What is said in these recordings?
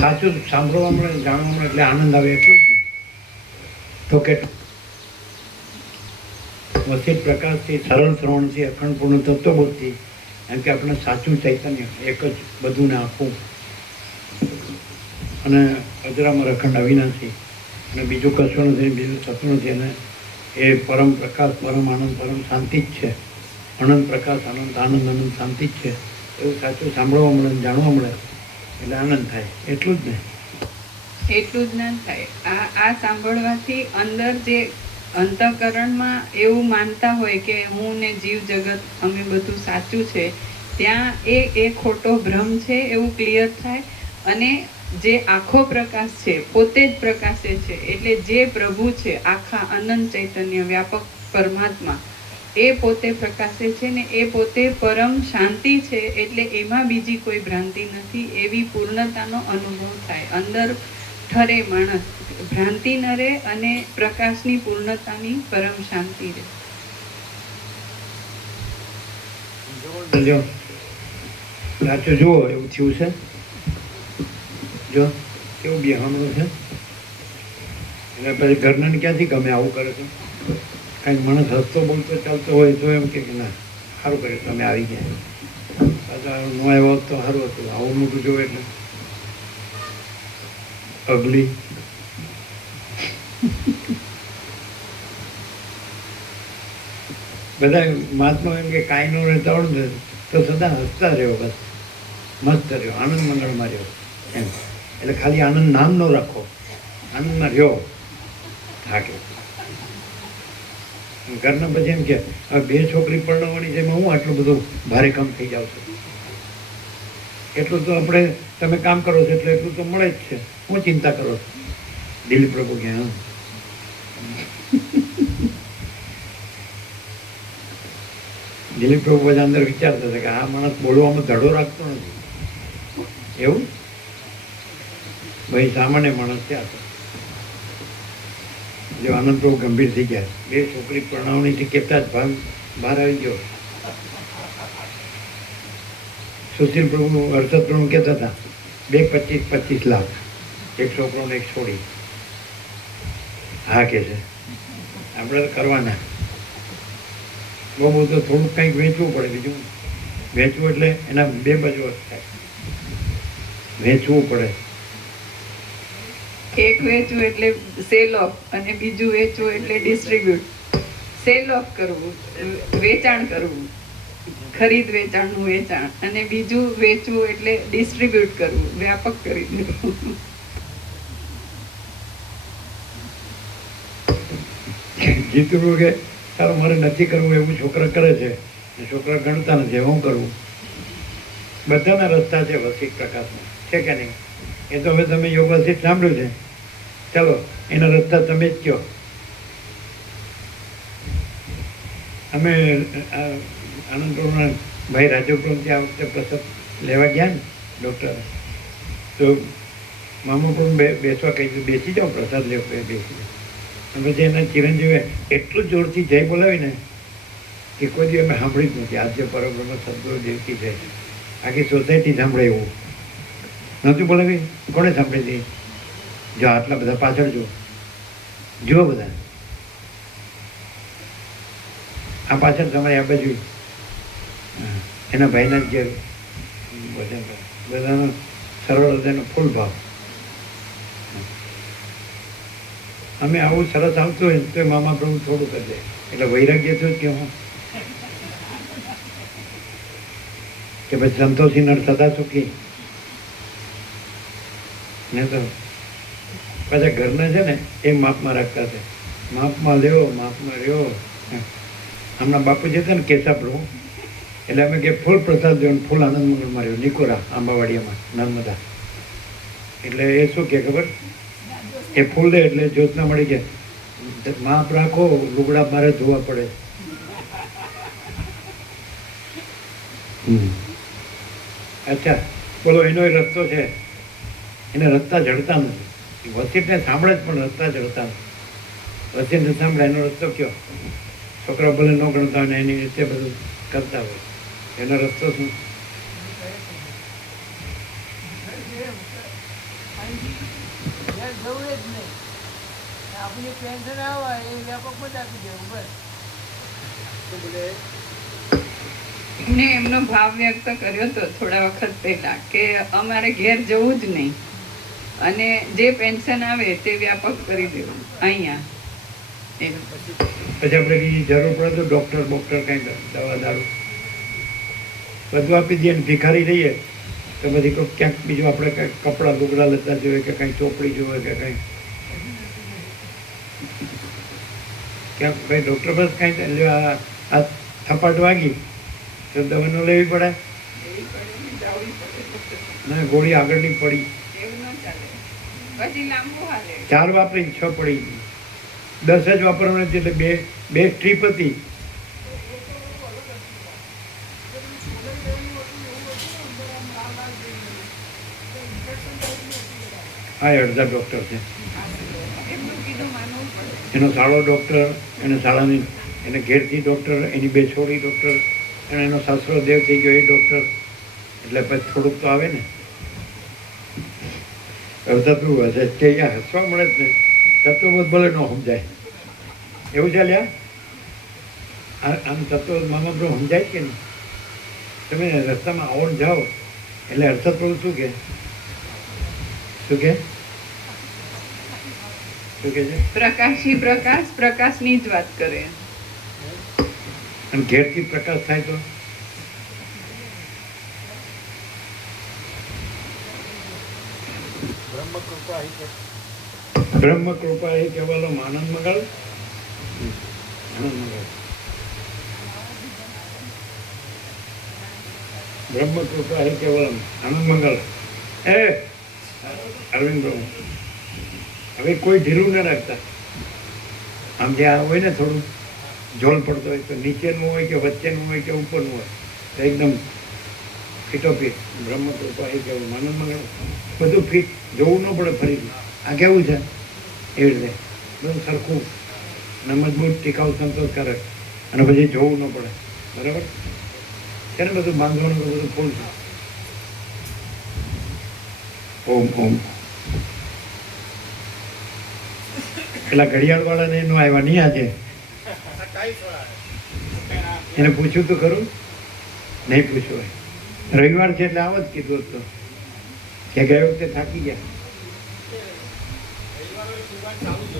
સાચું સાંભળવા મળે, જાણવા મળે એટલે આનંદ આવે, એટલું જ ને. તો કેટલું વસિત પ્રકાશથી, સરળ શ્રવણથી, અખંડ પૂર્ણ તત્વબોધથી, એમ કે આપણે સાચું ચૈતન્ય એક જ બધું ને આખું, અને અજરામર અખંડ અવિનાશી, અને બીજું કશું નથી, બીજું થતું નથી. અને એ પરમ પ્રકાશ, પરમ આનંદ, પરમ શાંતિ જ છે. અનંત પ્રકાશ, અનંત આનંદ, અનંત શાંતિ જ છે. એવું સાચું સાંભળવા મળે, જાણવા મળે એટલે આનંદ થાય, એટલું જ ને. એટલું જ ના થાય. આ સાંભળવાથી અંદર જે અંતઃકરણમાં એવું માનતા હોય કે હું ને જીવ જગત અમે બધું સાચું છે, ત્યાં એ ખોટો ભ્રમ છે એવું ક્લિયર થાય. અને જે આખો પ્રકાશ છે પોતે જ પ્રકાશે છે, એટલે જે પ્રભુ છે આખા અનંત ચૈતન્ય વ્યાપક પરમાત્મા, એ પોતે પ્રકાશે છે ને એ પોતે પરમ શાંતિ છે. એટલે એમાં બીજી કોઈ ભ્રાંતિ નથી, એવી પૂર્ણતાનો અનુભવ થાય. અંદર ઠરે માણસ, ભ્રાંતિ ન રહે અને પ્રકાશની પૂર્ણતાની પરમ શાંતિ રહે. સાચું જુઓ એવું થયું છે. જો કેવું બેહામણું છે. એટલે પછી ઘરના ક્યાંથી ગમે આવું કરે છે. કાંઈક માણસ હસતો બોલતો ચાલતો હોય તો એમ કે ના સારું કર્યું તમે આવી ગયા, પાછા ન આવ્યો તો સારું હતું. આવું મોટું જોવે એટલે અગલી. બધા મહાત્મા એમ કે કાંઈ ન રહેતા આવડે તો સદા હસતા રહ્યો, બસ મસ્ત રહ્યો, આનંદ મંગળમાં રહ્યો એમ. એટલે ખાલી આનંદ નામ ન રાખો, આનંદમાં રહ્યો. થાકે ઘરના પછી એમ કે બે છોકરી પરણવાની છે એમાં હું આટલું બધું ભારે કામ થઈ જાવ છું. એટલું તો આપણે તમે કામ કરો છો એટલે એટલું તો મળે જ છે, હું ચિંતા કરો છો. દિલીપ પ્રભુ કે હા દિલીપ પ્રભુ બધા અંદર વિચારતા હતા કે આ માણસ બોલવામાં ધડો રાખતો નથી. એવું ભાઈ સામાન્ય માણસ છે. આ જો આનંદ પ્રભુ ગંભીર થઈ ગયા. બે છોકરી પરણાવણીથી કહેતા જ ભાગ બહાર આવી ગયો. સુશીલ પ્રભુ, હર્ષદ પ્રભુ કહેતા હતા 25 લાખ, એક છોકરો ને એક છોડી. હા કે છે આપણે તો કરવાના. બહુ તો થોડુંક કંઈક વેચવું પડે. બીજું વેચવું એટલે એના બે બાજુ થાય, વેચવું પડે. એક વેચવું એટલે સેલ ઓફ, અને બીજું વેચવું એટલે ડિસ્ટ્રીબ્યુટ. સેલ ઓફ કરવું, વેચાણ કરવું, ખરીદ વેચાણનું વેચાણ, અને બીજું વેચવું એટલે ડિસ્ટ્રીબ્યુટ કરવું, વ્યાપક કરી દેવું. જીતું કે ચાલો મારે નથી કરવું એવું છોકરા કરે છે, છોકરા ગણતા નથી, હું કરવું. બધાના રસ્તા છે વસિત પ્રકાશમાં, છે કે નહીં? એ તો હવે તમે યોગ વસિત સાંભળ્યું છે. ચાલો એના રસ્તા તમે જ કહો. અમે આનંદપુરના ભાઈ રાજુપ્રમથી આ વખતે પ્રસાદ લેવા ગયા ને ડૉક્ટર, તો મામા પણ બેસવા કહી દીધું, બેસી જાઓ પ્રસાદ લેવો, બેસી જાઓ. અને પછી એના ચિરંજીવે એટલું જોરથી જય બોલાવીને કે કોઈ દી અમે સાંભળી જ નથી. આજે પરબ્રહ્મ સદગુરુ દેવકી છે, આખી સોસાયટી સાંભળે એવું નહોતું બોલાવી. કોણે સાંભળી હતી? જો આટલા બધા પાછળ જુઓ બધા આ પાછળ તમારી આ બાજુ એના ભાઈના જ ઘેર બધાનો સરળ હૃદયનો ફૂલ ભાવ. અમે આવું સરસ આવતું હોય તો મામા પ્રભુ થોડું કરી દે એટલે વૈરાગ્ય થયું કે હું કે ભાઈ સંતોષી નર સદા સુખી. ને તો પાછા ઘરના છે ને એ માપમાં રાખતા છે, માપમાં લેવો, માપમાં રહ્યો. હમણાં બાપુ જે હતા ને કેશા પ્રભુ, એટલે અમે કે ફૂલ પ્રસાદ જોઈને ફૂલ આનંદ મંગળમાં રહ્યો, નિકોરા આંબાવાડીયામાં નર્મદા. એટલે એ શું કે ખબર, એ ફૂલ દે એટલે જ્યોતના મળી ગયા. માપ રાખો, લુગડા મારે ધોવા પડે. અચ્છા બોલો, એનો એ રસ્તો છે. એને રસ્તા જડતા નથી. વસીતને સાંભળે જ પણ રસ્તા જડતા નથી. વસીતને સાંભળે એનો રસ્તો કયો? છોકરા ભલે ન ગણતા હોય ને એની રીતે બધું કરતા હોય, એનો રસ્તો શું? અહીંથી ઘેર જવું જ નહીં. આપણને પેન્શન આવે એ વ્યાપકમાં જ આપી દેવું બસ. એમણે એમનો ભાવ વ્યક્ત કર્યો હતો થોડા વખત પહેલા કે અમારે ઘેર જવું જ નહીં અને જે પેન્શન આવે તે વ્યાપક કરી દેવું અહીંયા એમ. પછી આપણે કંઈ જરૂર પડે તો ડૉક્ટર કાંઈ દવા દારૂ બધું આપી દઈએ ને ભિખારી રહીએ તો પછી ક્યાંક બીજું આપણે કંઈક કપડાં લુગડા લેતા જોઈએ કે કંઈ ચોપડી જોઈએ કે કંઈ ક્યાંક ભાઈ ડૉક્ટર પાસે કાંઈ આ થપાટ વાગી તો દવા ન લેવી પડે એવી પડે ને જાવી પડે ડૉક્ટર પાસે. ને ગોળી આગળની પડી એવું ન ચાલે, પછી લાંબુ હાલે. 4 વાપરી 6 પડી ગઈ, 10 જ વાપરવાના હતી એટલે બે સ્ટ્રીપ હતી. હા એ અડધા ડૉક્ટર છે, એમનું કીધું માનવું પડે. એનો સાળો ડૉક્ટર, એને સાળાની એને ઘેરથી ડૉક્ટર, એની 2 છોડી ડૉક્ટર, અને એનો સાસરો દેવ થઈ ગયો એ ડૉક્ટર, એટલે પછી થોડુંક તો આવે ને. હવે થતું હશે કે અહીંયા હસવા મળે જ ને, તત્વબોધ ભલે ન સમજાય એવું ચાલ્યા. આમ તત્વ મામા બ્રો સમજાય કે નહીં? તમે રસ્તામાં આવો ને જાઓ એટલે હર્ષદ પ્રભુ શું કે છે? પ્રકાશી પ્રકાશ પ્રકાશની જ વાત કરે. અને ઘેરથી પ્રકાશ થાય તો બ્રહ્મ કૃપા એ કેવલમ આનંદ મંગળ. આનંદ મંગળ બ્રહ્મ કૃપા એ કેવલમ આનંદ મંગળ. અરવિંદ પ્રભુ હવે કોઈ ઢીલું ના રાખતા. આમ જે આ હોય ને થોડું જોલ પડતો હોય તો નીચેનું હોય કે વચ્ચેનું હોય કે ઉપરનું હોય તો એકદમ ફીટોફીટ બ્રહ્મ કૃપા એ કેવું આનંદ મંગળ. બધું ફીટ, જોવું ન પડે ફરીથી આ કેવું છે એવી રીતે બધું સરખું અને મજબૂત, ટીકાઉ, સંતોષકારક, અને પછી જોવું ન પડે. બરાબર છે ને? બધું બાંધવાનું બધું ફૂલ છે. ઓમ ઓમ. પેલા ઘડિયાળ વાળાને એનો આવ્યા નહીં આજે, એને પૂછ્યું તો ખરું? નહીં પૂછ્યું હોય. રવિવાર છે એટલે આવો જ કીધું હતું કે ગયા વખતે થાકી ગયા.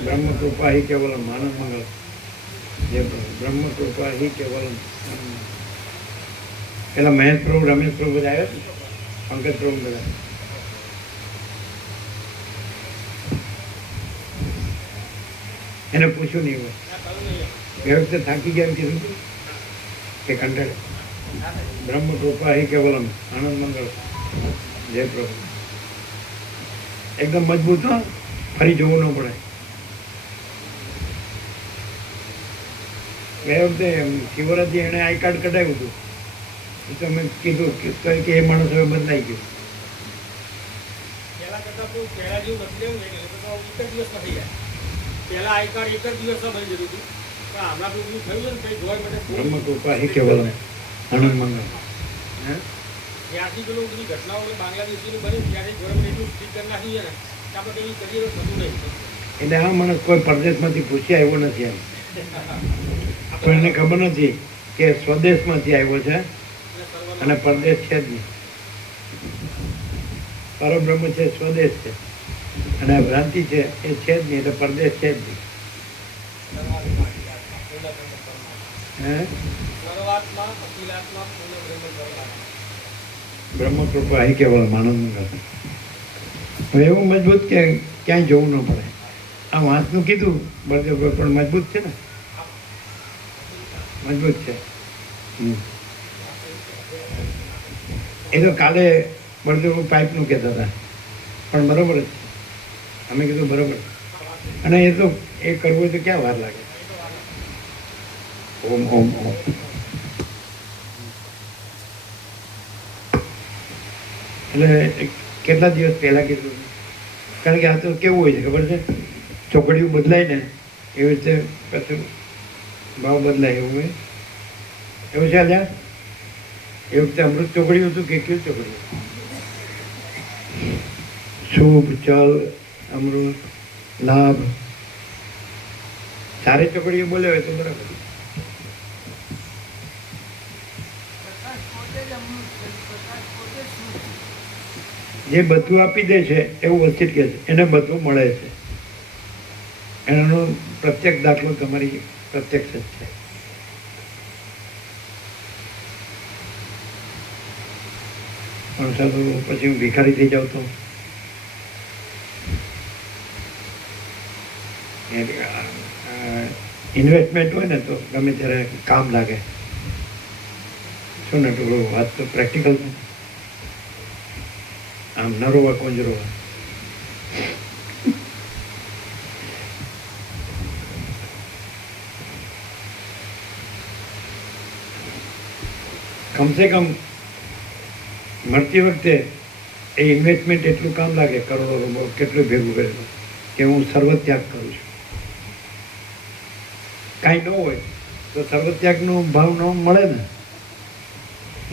બ્રહ્મ કૃપા હિ કેવલમ આનંદ મંગળ. જે બ્રહ્મ કૃપા હિ કેવલમ આનંદ મંગળ. પેલા મહેશ પ્રભુ, રમેશ પ્રભુ બધા આવ્યા ને, પંકજ પ્રભુ બધા. એને પૂછ્યું નહીં હોય. ગયા વખતે થાકી ગયા એમ કીધું હતું કે કંટાળે. બ્રહ્મ કૃપા હિ કેવલમ આનંદ મંગળ. જય પ્રભુ. એકદમ મજબૂત, હો, ફરી જોવું ન પડે. ગયા વખતે શિવરાજજી એને આઈ કાર્ડ કઢાવ્યું હતું તો મેં કીધું કે એ માણસ હવે બદલાઈ ગયો. પહેલા કરતા તો પહેલા જેવું નથી લેવું ને, એટલે તો એક જ દિવસમાં થઈ જાય. પહેલા આઈ કાર્ડ એક જ દિવસમાં બની જતું હતું, પણ હમણાં તો એવું થયું છે ને કંઈ જોવા માટે બ્રહ્મ કૃપા હિ કેવલમ આનંદ મંગળ. ત્યારથી પેલું બધી ઘટનાઓ બાંગ્લાદેશીનું બની ત્યારે ગવર્મેન્ટ એટલું સ્ટ્રીક કરી નાખ્યું છે ને કે આપણે કંઈ કરીએ તો થતું નહીં. એટલે આ માણસ કોઈ પરદેશમાંથી પૂછી આવ્યો નથી એમ, તો એને ખબર નથી કે સ્વદેશમાંથી આવ્યો છે અને પરદેશ છે જ નહીં. પરબ્રહ્મ છે, સ્વદેશ છે, અને આ ભ્રાંતિ છે એ છે જ નહીં, એટલે પરદેશ છે જ નહીં. હે? સર્વાત્મા અખિલાત્મા પૂર્ણ બ્રહ્મ સર્વાત્મા. બ્રહ્મ કૃપા હિ કેવલમ આનંદ મંગળ. હવે એવું મજબૂત કે ક્યાંય જવું ન પડે. આ વાંસનું કીધું બળદેવભાઈ, પણ મજબૂત છે ને, મજબૂત છે. એ તો કાલે બળદેવભાઈ પાઇપનું કહેતા હતા, પણ બરોબર જ છે. અમે કીધું બરોબર, અને એ તો એ કરવું હોય તો ક્યાં વાર લાગે. ઓમ ઓમ ઓમ. એટલે કેટલા દિવસ પહેલા કીધું, કારણ કે આ તો કેવું હોય છે ખબર છે, ચોકડીઓ બદલાય ને એવી રીતે પાછું ભાવ બદલાય એવું હોય. એવું છે અલ્યા? એ વખતે અમૃત ચોકડી હતું કે કેવું ચોકડી? શુભ, ચલ, અમૃત, લાભ, સારે ચોકડીએ બોલ્યો હોય તો બરાબર. પ્રકાશ પોતે જ અમૃત છે, પ્રકાશ પોતે જ શુદ્ધ. જે બધું આપી દે છે એવું વસ્તી કહે છે, એને બધું મળે છે. એનો પ્રત્યક્ષ દાખલો તમારી પ્રત્યક્ષ જ છે. પણ સાધુ પછી હું ભિખારી થઈ જાઉં તો ઇન્વેસ્ટમેન્ટ હોય ને તો ગમે ત્યારે કામ લાગે. શું ને ટુકડો વાત તો પ્રેક્ટિકલ છે. આમ ન રોવા કોંજ રોવા. કમસે કમ મળતી વખતે એ ઇન્વેસ્ટમેન્ટ એટલું કામ લાગે, કરોડો રૂપિયા કેટલું ભેગું કરેલું કે હું સર્વત્યાગ કરું છું. કાંઈ ન હોય તો સર્વત્યાગનો ભાવ ન મળે ને.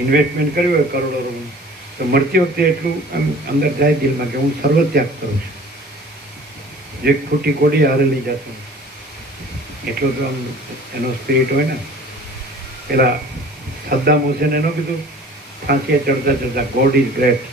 ઇન્વેસ્ટમેન્ટ કર્યું હોય કરોડો રૂપિયા તો મળતી વખતે એટલું આમ અંદર જાય દિલમાં કે હું સર્વત્યાગ કરું છું. જે ખોટી કોડી હારે લઈ જતો એટલો તો આમ એનો સ્પિરિટ હોય ને. પેલા સદ્દામ હુસેન એનો કીધું ફાંસીએ ચડતા ચડતા ગોડ ઇઝ ગ્રેટ.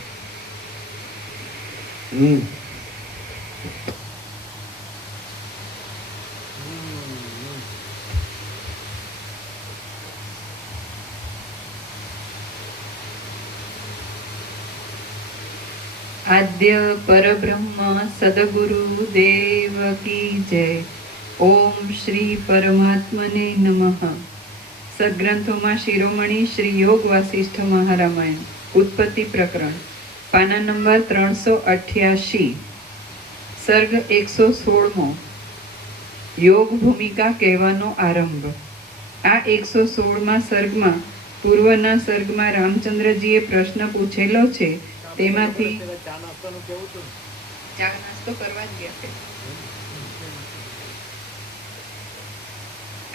આદ્ય પરબ્રહ્મ સદગુરુ દેવ કી જય. ઓમ શ્રી પરમાત્મને નમઃ. સદગ્રંથોમાં શિરોમણી શ્રી યોગ વાસિષ્ઠ મહારામાયણ ઉત્પત્તિ પ્રકરણ પાના નંબર 388 સર્ગ 116મો યોગ ભૂમિકા કહેવાનો આરંભ. આ 116મા સર્ગમાં પૂર્વના સર્ગમાં રામચંદ્રજીએ પ્રશ્ન પૂછેલો છે તેમાંથી ચા નાસ્તાનું કેવું હતું? ચા નાસ્તો કરવા જ ગયા છે.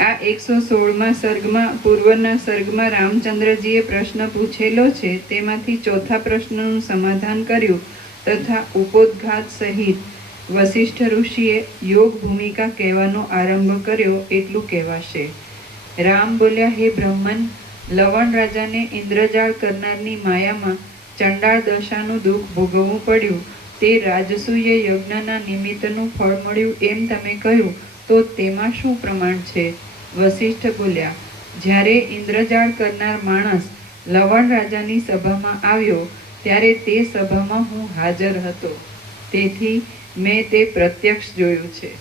આ 116મા સર્ગમાં પૂર્વના સર્ગમાં રામચંદ્રજીએ પ્રશ્ન પૂછેલો છે તેમાંથી ચોથા પ્રશ્નનું સમાધાન કર્યું તથા ઉપોદ્ઘાત સહિત વસિષ્ઠ ઋષિએ યોગ ભૂમિકા કહેવાનો આરંભ કર્યો એટલું કહેવાશે. રામ બોલ્યા, હે બ્રહ્મન, લવણ રાજાને ઇન્દ્રજાળ કરનારની માયામાં ચંડાળ દશાનું દુઃખ ભોગવવું પડ્યું. તે રાજસૂય યજ્ઞના નિમિત્તનું ફળ મળ્યું એમ તમે કહ્યું તો તેમાં શું પ્રમાણ છે? વસિષ્ઠ બોલ્યા, જ્યારે ઇન્દ્રજાળ કરનાર માણસ લવણ રાજાની સભામાં આવ્યો ત્યારે તે સભામાં હું હાજર હતો, તેથી મેં તે પ્રત્યક્ષ જોયું છે.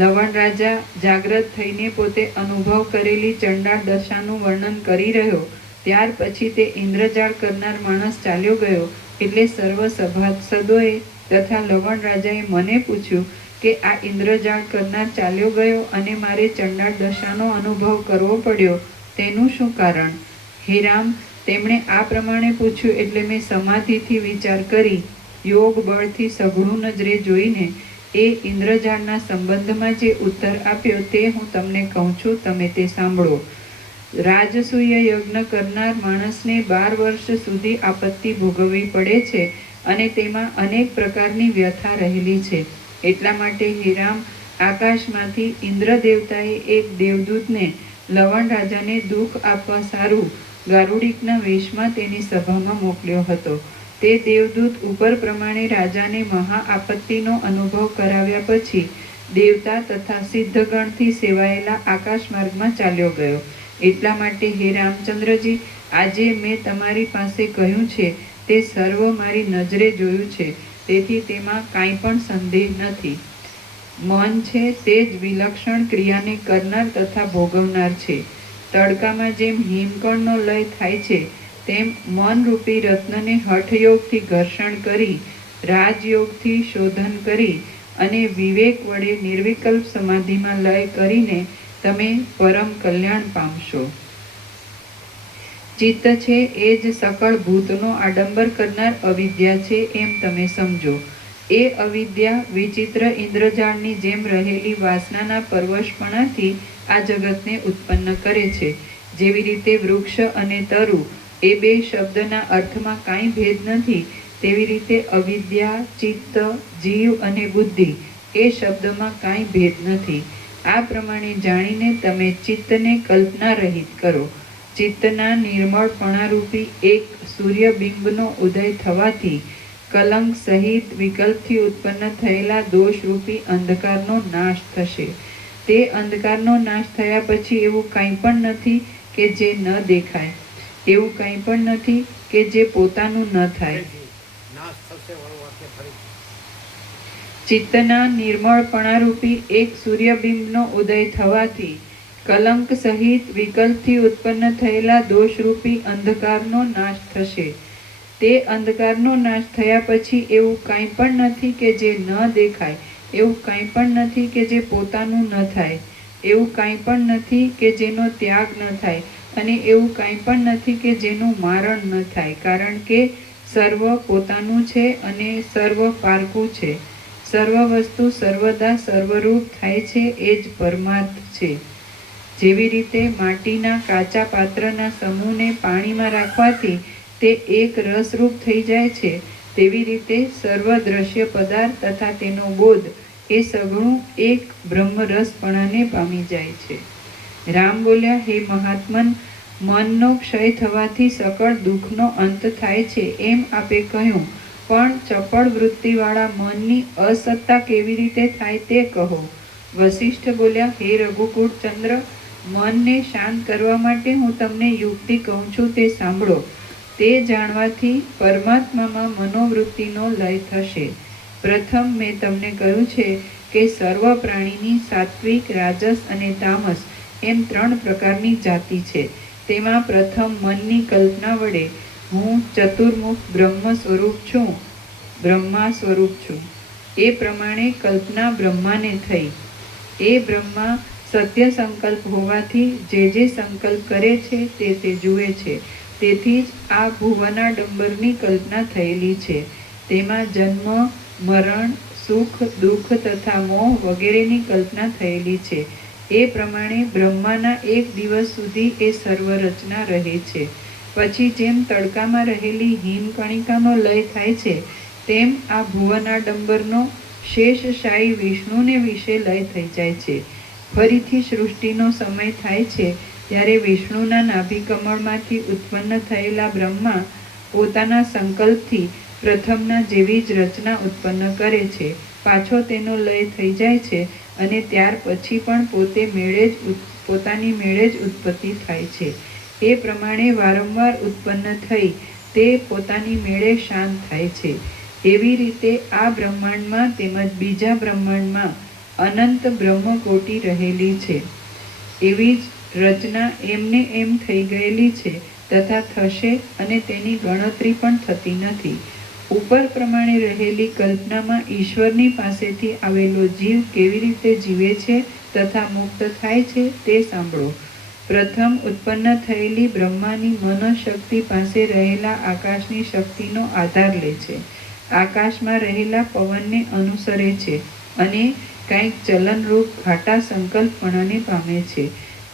લવણ રાજા જાગ્રત થઈને પોતે અનુભવ કરેલી ચંડાળ દશાનું વર્ણન કરી રહ્યો. ત્યાર પછી તે ઇન્દ્રજાળ કરનાર માણસ ચાલ્યો ગયો એટલે સર્વ સભાસદોએ તથા લવણ રાજાએ મને પૂછ્યું કે આ ઇન્દ્રજાળ કરનાર ચાલ્યો ગયો અને મારે ચંડાળ દશાનો અનુભવ કરવો પડ્યો, તેનું શું કારણ? હે રામ, તેમણે આ પ્રમાણે પૂછ્યું એટલે મેં સમાધિથી વિચાર કરી યોગ બળથી સઘળું નજરે જોઈને એ ઇન્દ્રજાળના સંબંધમાં જે ઉત્તર આપ્યો તે હું તમને કહું છું, તમે તે સાંભળો. રાજસૂય યજ્ઞ કરનાર માણસને 12 વર્ષ સુધી આપત્તિ ભોગવવી પડે છે અને તેમાં અનેક પ્રકારની વ્યથા રહેલી છે. એટલા માટે હે રામ, આકાશમાંથી ઇન્દ્ર દેવતાએ એક દેવદૂતને લવણ રાજાને દુઃખ આપવા સારું ગારુડિકના વેશમાં તેની સભામાં મોકલ્યો હતો. તે દેવદૂત ઉપર પ્રમાણે રાજાને મહા આપત્તિનો અનુભવ કરાવ્યા પછી દેવતા તથા સિદ્ધગણથી સેવાયેલા આકાશ માર્ગમાં ચાલ્યો ગયો. એટલા માટે હે રામચંદ્રજી, આજે મેં તમારી પાસે કહ્યું છે તે સર્વ મારી નજરે જોયું છે, તેથી તેમાં કાંઈ પણ સંદેહ નથી. મન છે તે જ વિલક્ષણ ક્રિયાને કરનાર તથા ભોગવનાર છે. તડકામાં જેમ હિમકણનો લય થાય છે તેમ મનરૂપી રત્નને હઠયોગથી ઘર્ષણ કરી, રાજયોગથી શોધન કરી અને વિવેક વડે નિર્વિકલ્પ સમાધિમાં લય કરીને તમે પરમ કલ્યાણ પામશો. ચિત્ત છે એ જ સકળ ભૂતનો આડંબર કરનાર અવિદ્યા છે એમ તમે સમજો. એ અવિદ્યા વિચિત્ર ઇન્દ્રજાળની જેમ રહેલી વાસનાના પરવશપણાથી આ જગતને ઉત્પન્ન કરે છે. જેવી રીતે વૃક્ષ અને તરુ એ બે શબ્દના અર્થમાં કાંઈ ભેદ નથી, તેવી રીતે અવિદ્યા, ચિત્ત, જીવ અને બુદ્ધિ એ શબ્દમાં કાંઈ ભેદ નથી. આ પ્રમાણે જાણીને તમે ચિત્તને કલ્પના રહિત કરો. ચિત્તના નિર્મળપણારૂપી એક સૂર્યબિંબનો ઉદય થવાથી કલંક સહિત વિકલ્પથી ઉત્પન્ન થયેલા દોષરૂપી અંધકારનો નાશ થશે. તે અંધકારનો નાશ થયા પછી એવું કંઈ પણ નથી કે જે ન દેખાય, એવું કંઈ પણ નથી કે જે પોતાનું ન થાય. ચિત્તના નિર્મળપણારૂપી એક સૂર્યબિંબનો ઉદય થવાથી કલંક સહિત વિકલ્પથી ઉત્પન્ન થયેલા દોષરૂપી અંધકારનો નાશ થશે. તે અંધકારનો નાશ થયા પછી એવું કંઈ પણ નથી કે જે ન દેખાય, એવું કંઈ પણ નથી કે જે પોતાનું ન થાય, એવું કંઈ પણ નથી કે જેનો ત્યાગ ન થાય, અને એવું કંઈ પણ નથી કે જેનું મારણ ન થાય. કારણ કે સર્વ પોતાનું છે અને સર્વ પારકું છે. સર્વ વસ્તુ સર્વદા સર્વરૂપ થાય છે એ જ પરમાર્થ છે. જેવી રીતે માટીના કાચા પાત્રના સમૂહને પાણીમાં રાખવાથી તે એક રસરૂપ થઈ જાય છે, તેવી રીતે સર્વ દ્રશ્ય પદાર્થ તથા તેનો બોધ એ સઘળું એક બ્રહ્મરસપણાને પામી જાય છે. રામ બોલ્યા, હે મહાત્મન, મનનો ક્ષય થવાથી સકળ દુઃખનો અંત થાય છે એમ આપે કહ્યું, પણ ચપળ વૃત્તિવાળા મનની અસત્તા કેવી રીતે થાય તે કહો. વશિષ્ઠ બોલ્યા, હે રઘુકુળ ચંદ્ર, મનને શાંત કરવા માટે હું તમને યુક્તિ કહું છું તે સાંભળો. તે જાણવાથી પરમાત્મામાં મનોવૃત્તિનો લય થશે. પ્રથમ મેં તમને કહ્યું છે કે સર્વ પ્રાણીની સાત્વિક, રાજસ અને તામસ એમ 3 પ્રકારની જાતિ છે. તેમાં પ્રથમ મનની કલ્પના વડે હું ચતુર્મુખ બ્રહ્મા સ્વરૂપ છું એ પ્રમાણે કલ્પના બ્રહ્માને થઈ. એ બ્રહ્મા સત્ય સંકલ્પ હોવાથી જે સંકલ્પ કરે છે તે જુએ છે. તેથી જ આ ભુવનાડંબરની કલ્પના થયેલી છે. તેમાં જન્મ, મરણ, સુખ, દુઃખ તથા મોહ વગેરેની કલ્પના થયેલી છે. એ પ્રમાણે બ્રહ્માના એક દિવસ સુધી એ સર્વ રચના રહે છે. પછી જેમ તડકામાં રહેલી હિમકણિકાનો લય થાય છે, તેમ આ ભુવનાડંબરનો શેષશાયી વિષ્ણુને વિશે લય થઈ જાય છે. ફરીથી સૃષ્ટિનો સમય થાય છે ત્યારે વિષ્ણુના નાભિકમળમાંથી ઉત્પન્ન થયેલા બ્રહ્મા પોતાના સંકલ્પથી પ્રથમના જેવી જ રચના ઉત્પન્ન કરે છે. પાછો તેનો લય થઈ જાય છે અને ત્યાર પછી પણ પોતાની મેળે જ ઉત્પત્તિ થાય છે. એ પ્રમાણે વારંવાર ઉત્પન્ન થઈ તે પોતાની મેળે શાંત થાય છે. એવી રીતે આ બ્રહ્માંડમાં તેમજ બીજા બ્રહ્માંડમાં અનંત બ્રહ્મકોટી રહેલી છે. એવી જ રચના એમને એમ થઈ ગયેલી છે તથા થશે, અને તેની ગણતરી પણ થતી નથી. ઉપર પ્રમાણે રહેલી કલ્પનામાં ઈશ્વરની પાસેથી આવેલો જીવ કેવી રીતે જીવે છે તથા મુક્ત થાય છે તે સાંભળો. પ્રથમ ઉત્પન્ન થયેલી બ્રહ્માની મનોશક્તિ પાસે રહેલા આકાશની શક્તિનો આધાર લે છે. આકાશમાં રહેલા પવનને અનુસરે છે અને કંઈક ચલનરૂપ ઘાટા સંકલ્પપણાને પામે છે.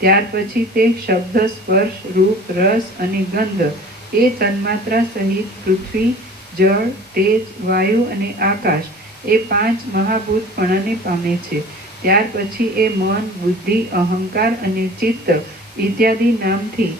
ત્યાર પછી તે શબ્દ, સ્પર્શ, રૂપ, રસ અને ગંધ એ તન્માત્રા સહિત પૃથ્વી, જળ, તેજ, વાયુ અને આકાશ એ 5 મહાભૂતપણાને પામે છે. ત્યાર પછી એ મન, બુદ્ધિ, અહંકાર અને ચિત્ત ઇત્યાદિ નામથી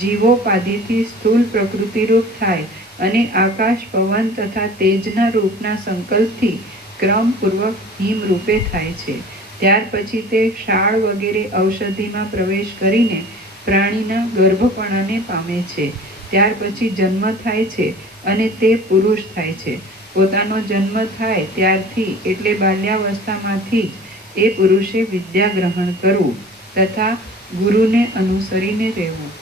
જીવોપાધિથી સ્થૂળ પ્રકૃતિરૂપ થાય અને આકાશ, પવન તથા તેજના રૂપના સંકલ્પથી ક્રમપૂર્વક હિમ રૂપે થાય છે. ત્યાર પછી તે શાળ વગેરે ઔષધિમાં પ્રવેશ કરીને પ્રાણીના ગર્ભપણાને પામે છે. ત્યાર પછી જન્મ થાય છે અને તે પુરુષ થાય છે. પોતાનો જન્મ થાય ત્યારથી એટલે બાલ્યાવસ્થામાંથી જ એ પુરુષે વિદ્યા ગ્રહણ કરવું તથા ગુરુને અનુસરીને રહેવું.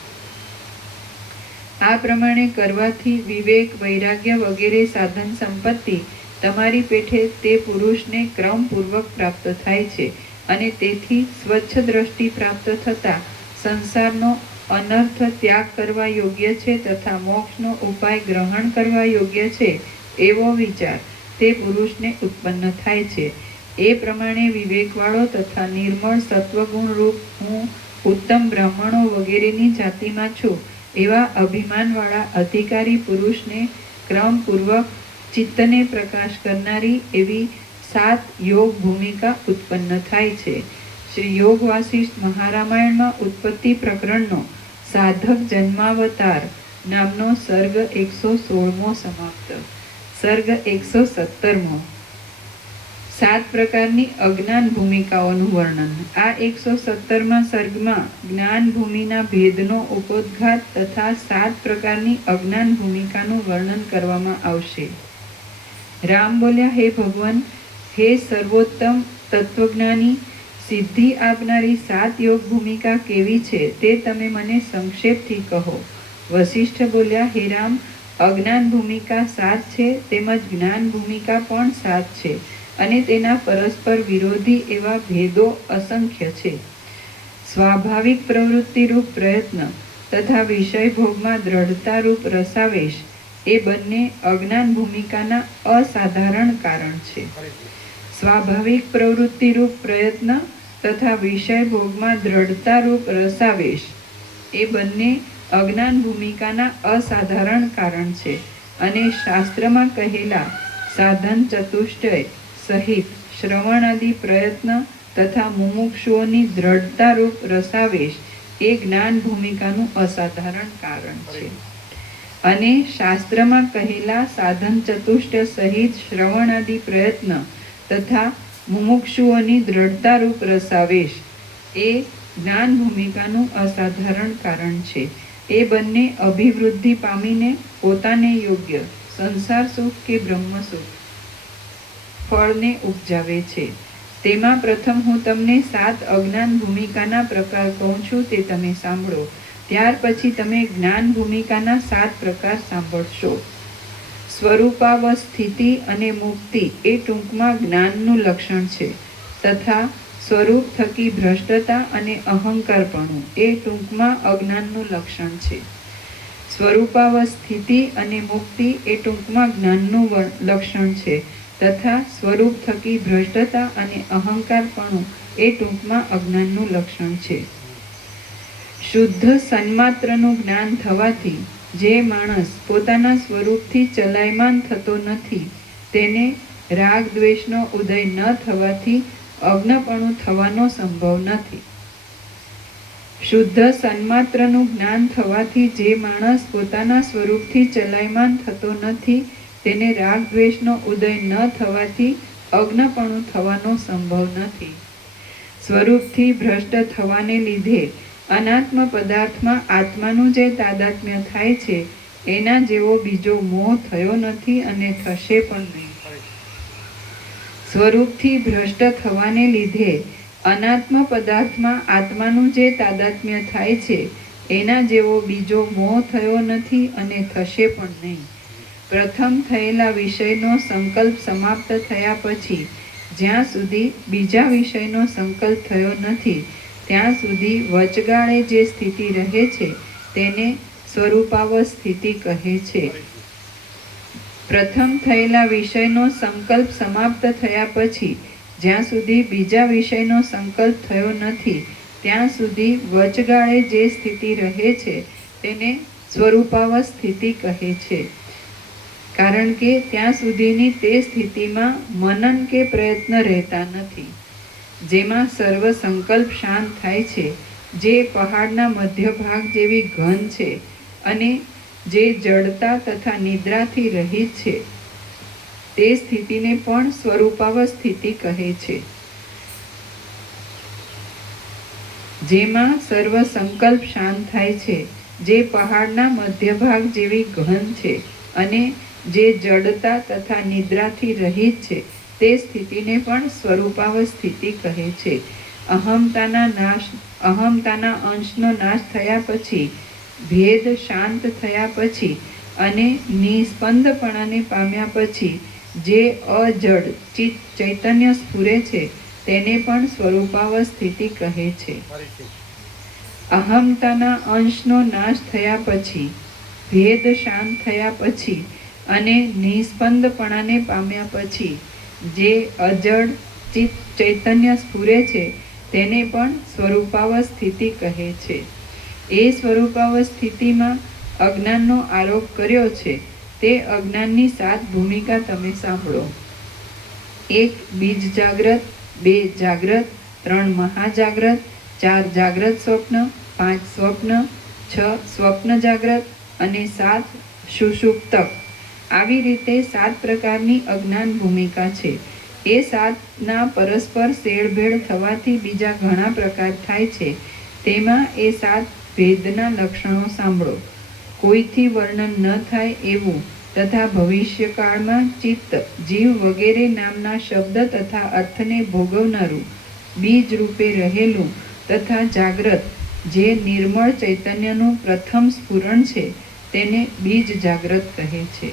આ પ્રમાણે કરવાથી વિવેક, વૈરાગ્ય વગેરે સાધન સંપત્તિ તમારી પેઠે તે પુરુષને ક્રમપૂર્વક પ્રાપ્ત થાય છે અને તેથી સ્વચ્છ દ્રષ્ટિ પ્રાપ્ત થતાં સંસારનો અનર્થ ત્યાગ કરવા યોગ્ય છે તથા મોક્ષનો ઉપાય ગ્રહણ કરવા યોગ્ય છે એવો વિચાર તે પુરુષને ઉત્પન્ન થાય છે. એ પ્રમાણે વિવેકવાળો તથા નિર્મળ સત્વગુણ રૂપ હું ઉત્તમ બ્રાહ્મણો વગેરેની જાતિમાં છું એવા અભિમાનવાળા અધિકારી પુરુષને ક્રમપૂર્વક ચિત્તને પ્રકાશ કરનારી એવી 7 યોગ ભૂમિકા ઉત્પન્ન થાય છે. શ્રી યોગ વાસિષ્ઠ મહારામાયણમાં ઉત્પત્તિ પ્રકરણનો સાધક જન્માવતાર નામનો સર્ગ 116મો સમાપ્ત. સર્ગ 117મો 7 પ્રકારની અજ્ઞાન ભૂમિકાઓનું વર્ણન. આ 117મા સર્ગમાં જ્ઞાન ભૂમિના ભેદનો ઉपोद्घात તથા 7 પ્રકારની અજ્ઞાન ભૂમિકાનું વર્ણન કરવામાં આવશે. રામ બોલ્યા, હે ભગવાન, હે સર્વોત્તમ તત્વજ્ઞાની, સિદ્ધિ આપનારી 7 યોગ ભૂમિકા કેવી છે તે તમે મને સંક્ષેપથી કહો. વશિષ્ઠ બોલ્યા, હે રામ, અજ્ઞાન ભૂમિકા 7 છે, તેમજ જ્ઞાન ભૂમિકા પણ 7 છે, અને તેના પરસ્પર વિરોધી એવા ભેદો અસંખ્ય છે. સ્વાભાવિક પ્રવૃત્તિરૂપ પ્રયત્ન તથા વિષય ભોગમાં દ્રઢતારૂપ રસાવેશ એ બંને અજ્ઞાન ભૂમિકાના અસાધારણ કારણ છે. સ્વાભાવિક પ્રવૃત્તિરૂપ પ્રયત્ન તથા વિષય ભોગમાં દ્રઢતારૂપ રસાવેશ એ બંને અજ્ઞાન ભૂમિકાના અસાધારણ કારણ છે, અને શાસ્ત્રમાં કહેલા સાધન ચતુષ્ટય સહિત શ્રવણાદિ પ્રયત્ન તથા મુમુક્ષુઓની દ્રઢતારૂપ રસાવેશ એ જ્ઞાન ભૂમિકાનું અસાધારણ કારણ છે. અને શાસ્ત્રમાં કહેલા સાધન ચતુષ્ટય સહિત શ્રવણાદિ પ્રયત્ન તથા મુમુક્ષુઓની દ્રઢતારૂપ રસાવેશ એ જ્ઞાન ભૂમિકાનું અસાધારણ કારણ છે. એ બંને અભિવૃદ્ધિ પામીને પોતાને યોગ્ય સંસાર સુખ કે બ્રહ્મ સુખ ફળને ઉપજાવે છે. તેમાં પ્રથમ હું તમને 7 અજ્ઞાન ભૂમિકાના પ્રકાર કહું છું, તે તમે સાંભળો. ત્યાર પછી તમે જ્ઞાન ભૂમિકાના 7 પ્રકાર સાંભળશો. સ્વરૂપાવસ્થિતિ અને મુક્તિ એ ટૂંકમાં જ્ઞાનનું લક્ષણ છે, તથા સ્વરૂપ થકી ભ્રષ્ટતા અને અહંકારપણું એ ટૂંકમાં અજ્ઞાનનું લક્ષણ છે. સ્વરૂપાવસ્થિતિ અને મુક્તિ એ ટૂંકમાં જ્ઞાનનું લક્ષણ છે, તથા સ્વરૂપ થકી ભ્રષ્ટતા અને અહંકારપણું એ ટૂંકમાં અજ્ઞાનનું લક્ષણ છે. શુદ્ધ સન્માત્રનું જ્ઞાન થવાથી જે માણસ પોતાના સ્વરૂપથી ચલાયમાન થતો નથી, તેને રાગ દ્વેષનો ઉદય ન થવાથી અજ્ઞપણું થવાનો સંભવ નથી. શુદ્ધ સન્માત્રનું જ્ઞાન થવાથી જે માણસ પોતાના સ્વરૂપથી ચલાયમાન થતો નથી, તેને રાગ દ્વેષનો ઉદય ન થવાથી અજ્ઞપણું થવાનો સંભવ નથી. સ્વરૂપથી ભ્રષ્ટ થવાને લીધે અનાત્મ પદાર્થમાં આત્માનું જે તાદાત્મ્ય થાય છે, એના જેવો બીજો મોહ થયો નથી અને થશે પણ નહીં. સ્વરૂપથી ભ્રષ્ટ થવાને લીધે અનાત્મ પદાર્થમાં આત્માનું જે તાદાત્મ્ય થાય છે, એના જેવો બીજો મોહ થયો નથી અને થશે પણ નહીં. પ્રથમ થયેલા વિષયનો સંકલ્પ સમાપ્ત થયા પછી જ્યાં સુધી બીજા વિષયનો સંકલ્પ થયો નથી, ત્યાં સુધી વચગાળે જે સ્થિતિ રહે છે તેને સ્વરૂપાવસ્થિતિ કહે છે. પ્રથમ થયેલા વિષયનો સંકલ્પ સમાપ્ત થયા પછી જ્યાં સુધી બીજા વિષયનો સંકલ્પ થયો નથી, ત્યાં સુધી વચગાળે જે સ્થિતિ રહે છે તેને સ્વરૂપાવસ્થિતિ કહે છે. કારણ કે ત્યાં સુધીની તે સ્થિતિમાં મનન કે પ્રયત્ન રહેતા નથી, જેમાં સર્વ સંકલ્પ શાંત થાય છે, જે પહાડના મધ્ય ભાગ જેવી ઘન છે અને જે જડતા તથા નિદ્રાથી રહિત છે, તે સ્થિતિને પણ સ્વરૂપાવસ્થિતિ કહે છે. જેમાં સર્વ સંકલ્પ શાંત થાય છે, જે પહાડના મધ્ય ભાગ જેવી ઘન છે અને જે જડતા તથા નિદ્રાથી રહિત છે, તે સ્થિતિને પણ સ્વરૂપાવસ્થિતિ કહે છે. અહમતાના અંશનો નાશ થયા પછી, ભેદ શાંત થયા પછી અને નિસ્પંદપણાને પામ્યા પછી જે અજડ ચિત્ત ચૈતન્ય સ્ફુરે છે, તેને પણ સ્વરૂપાવસ્થિતિ કહે છે. અહમતાના અંશનો નાશ થયા પછી, ભેદ શાંત થયા પછી અને નિસ્પંદપણાને પામ્યા પછી જે અજડ ચિત્ત ચૈતન્ય સ્ફુરે છે, તેને પણ સ્વરૂપાવસ્થિતિ કહે છે. એ સ્વરૂપાવસ્થિતિમાં અજ્ઞાનનો આરોપ કર્યો છે, તે અજ્ઞાનની 7 ભૂમિકા તમે સાંભળો. 1. બીજ જાગ્રત, 2. જાગ્રત, 3. મહાજાગ્રત, 4. જાગ્રત સ્વપ્ન, 5. સ્વપ્ન, 6. સ્વપ્ન જાગ્રત અને 7. સુષુપ્તક. આવી રીતે 7 પ્રકારની અજ્ઞાન ભૂમિકા છે. એ 7ના પરસ્પર શેરભેળ થવાથી બીજા ઘણા પ્રકાર થાય છે. તેમાં એ 7 ભેદના લક્ષણો સાંભળો. કોઈથી વર્ણન ન થાય એવું તથા ભવિષ્યકાળમાં ચિત્ત, જીવ વગેરે નામના શબ્દ તથા અર્થને ભોગવનારું બીજ રૂપે રહેલું તથા જાગ્રત, જે નિર્મળ ચૈતન્યનું પ્રથમ સ્ફુરણ છે તેને બીજ જાગ્રત કહે છે.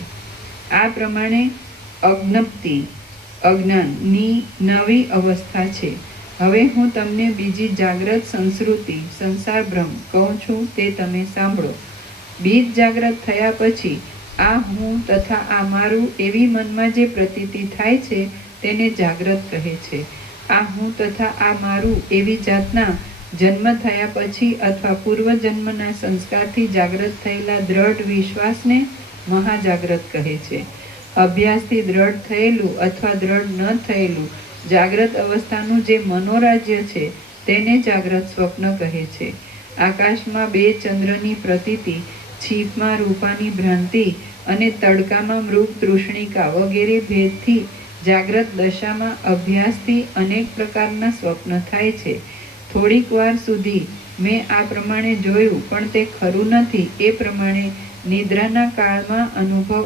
આ પ્રમાણે અજ્ઞપ્તિ, અજ્ઞાનની નવી અવસ્થા છે. હવે હું તમને બીજી જાગ્રત સંસ્કૃતિ, સંસાર ભ્રમ કહું છું તે તમે સાંભળો. બીજ જાગ્રત થયા પછી આ હું તથા આ મારું એવી મનમાં જે પ્રતીતિ થાય છે તેને જાગ્રત કહે છે. આ હું તથા આ મારું એવી જાતના જન્મ થયા પછી અથવા પૂર્વજન્મના સંસ્કારથી જાગ્રત થયેલા દ્રઢ વિશ્વાસને મહાજાગ્રત કહે છે. અભ્યાસથી દ્રઢ થયેલું અથવા દ્રઢ ન થયેલું જાગ્રત અવસ્થાનું જે મનોરાજ્ય છે તેને જાગ્રત સ્વપ્ન કહે છે. આકાશમાં 2 ચંદ્રની પ્રતીતિ, છીપમાં રૂપાની ભ્રાંતિ અને તડકામાં મૃગ તૃષ્ણિકા વગેરે ભેદથી જાગ્રત દશામાં અભ્યાસથી અનેક પ્રકારના સ્વપ્ન થાય છે. થોડીક વાર સુધી મેં આ પ્રમાણે જોયું, પણ તે ખરું નથી. એ પ્રમાણે નિદ્રાના કાળમાં અનુભવ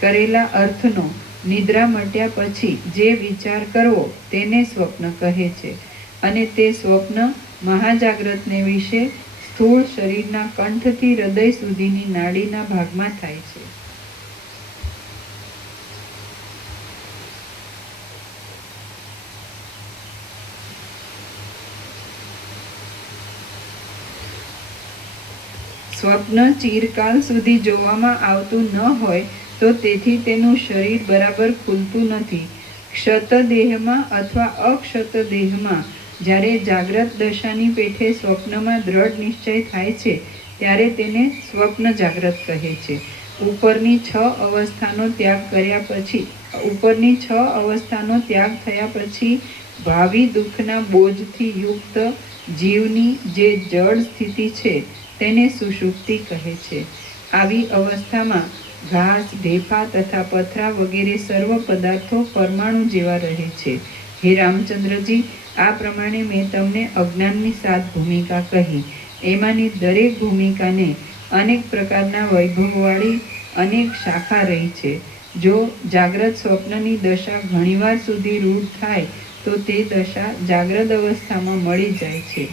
કરેલા અર્થનો નિદ્રા મટ્યા પછી જે વિચાર કરવો તેને સ્વપ્ન કહે છે. અને તે સ્વપ્ન મહાજાગ્રતને વિશે સ્થૂળ શરીરના કંઠથી હૃદય સુધીની નાડીના ભાગમાં થાય છે. સ્વપ્ન ચિરકાલ સુધી જોવામાં આવતું ન હોય તો તેથી તેનું શરીર બરાબર ખુલતું નથી. ક્ષત દેહમાં અથવા અક્ષત દેહમાં જ્યારે જાગ્રત દશાની પેઠે સ્વપ્નમાં દ્રઢ નિશ્ચય થાય છે ત્યારે તેને સ્વપ્ન જાગ્રત કહે છે. ઉપરની 6 અવસ્થાનો ત્યાગ થયા પછી ભાવિ દુઃખના બોજથી યુક્ત જીવની જે જડ સ્થિતિ છે તેને સુષુપ્તિ કહે છે. આવી અવસ્થામાં ઘાસ, ઢેફા તથા પથરા વગેરે સર્વ પદાર્થો પરમાણુ જેવા રહે છે. હે રામચંદ્રજી, આ પ્રમાણે મેં તમને અજ્ઞાનની 7 ભૂમિકા કહી. એમાંની દરેક ભૂમિકાને અનેક પ્રકારના વૈભવવાળી અનેક શાખા રહી છે. જો જાગ્રત સ્વપ્નની દશા ઘણીવાર સુધી રૂઢ થાય તો તે દશા જાગ્રત અવસ્થામાં મળી જાય છે.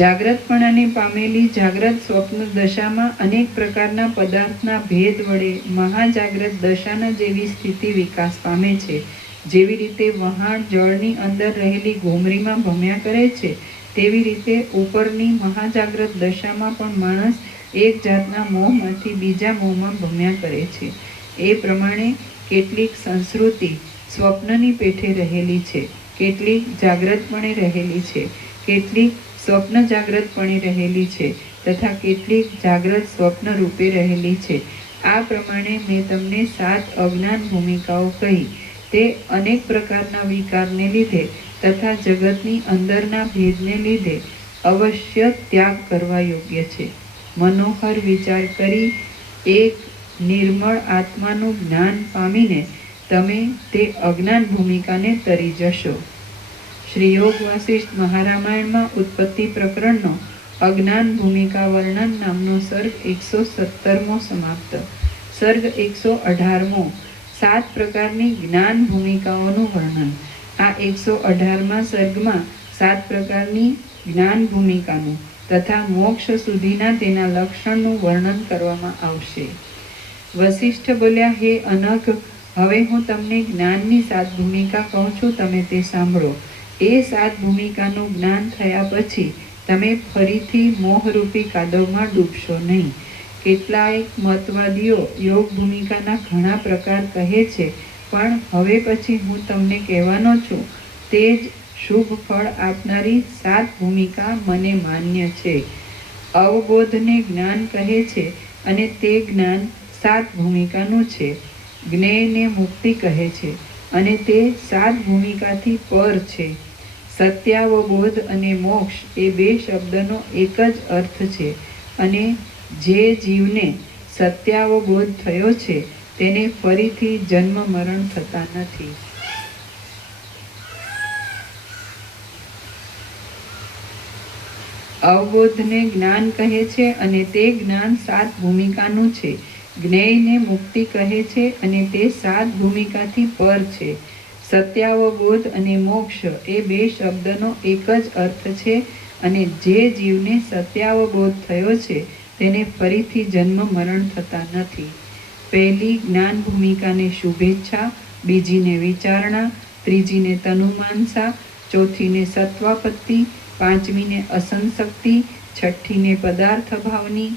જાગ્રતપણાને પામેલી જાગ્રત સ્વપ્ન દશામાં અનેક પ્રકારના પદાર્થના ભેદ વડે મહાજાગ્રત દશાના જેવી સ્થિતિ વિકાસ પામે છે. જેવી રીતે વહાણ જળની અંદર રહેલી ઘૂમરીમાં ભમ્યા કરે છે તેવી રીતે ઉપરની મહાજાગ્રત દશામાં પણ માણસ એક જાતના મોહમાંથી બીજા મોહમાં ભમ્યા કરે છે. એ પ્રમાણે કેટલીક સંસ્કૃતિ સ્વપ્નની પેઠે રહેલી છે, કેટલીક જાગ્રતપણે રહેલી છે, કેટલીક સ્વપ્ન જાગ્રતપણે રહેલી છે તથા કેટલીક જાગ્રત સ્વપ્ન રૂપે રહેલી છે. આ પ્રમાણે મેં તમને 7 અજ્ઞાન ભૂમિકાઓ કહી. તે અનેક પ્રકારના વિકારને લીધે તથા જગતની અંદરના ભેદને લીધે અવશ્ય ત્યાગ કરવા યોગ્ય છે. મનોહર વિચાર કરી એક નિર્મળ આત્માનું જ્ઞાન પામીને તમે તે અજ્ઞાન ભૂમિકાને તરી જશો. શ્રી યોગ વાસિષ્ઠ મહારામાયણમાં ઉત્પત્તિ પ્રકરણનો અજ્ઞાન ભૂમિકા વર્ણન નામનો સર્ગ 117મો સમાપ્ત. સર્ગ 118મો 7 પ્રકારની જ્ઞાન ભૂમિકાઓનું વર્ણન. આ 118મા સર્ગમાં 7 પ્રકારની જ્ઞાન ભૂમિકાનું તથા મોક્ષ સુધીના તેના લક્ષણનું વર્ણન કરવામાં આવશે. વસિષ્ઠ બોલ્યા, હે અનઘ, હવે હું તમને જ્ઞાનની 7 ભૂમિકા કહું છું, તમે તે સાંભળો. એ 7 ભૂમિકાનું જ્ઞાન થયા પછી તમે ફરીથી મોહરૂપી કાદવમાં ડૂબશો નહીં. કેટલાક મતવાદીઓ યોગ ભૂમિકાના ઘણા પ્રકાર કહે છે, પણ હવે પછી હું તમને કહેવાનો છું તે જ શુભ ફળ આપનારી 7 ભૂમિકા મને માન્ય છે. અવબોધને જ્ઞાન કહે છે અને તે જ્ઞાન 7 ભૂમિકાનું છે. જ્ઞેયને મુક્તિ કહે છે અને તે 7 ભૂમિકાથી પર છે. સત્યાવબોધ અને મોક્ષ એ 2 શબ્દનો એક જ અર્થ છે અને જે જીવને સત્યાવબોધ થયો છે તેને ફરીથી જન્મ મરણ થતા નથી. અવબોધને જ્ઞાન કહે છે અને તે જ્ઞાન 7 ભૂમિકાનું છે. જ્ઞેયને મુક્તિ કહે છે અને તે 7 ભૂમિકાથી પર છે. સત્યાવબોધ અને મોક્ષ એ 2 શબ્દનો એક જ અર્થ છે અને જે જીવને સત્યાવબોધ થયો છે તેને ફરીથી જન્મ મરણ થતા નથી. પહેલી જ્ઞાન ભૂમિકાને શુભેચ્છા, બીજીને વિચારણા, ત્રીજીને તનુમાનસા, ચોથીને સત્વાપત્તિ, પાંચમીને અસંશક્તિ, છઠ્ઠીને પદાર્થ ભાવની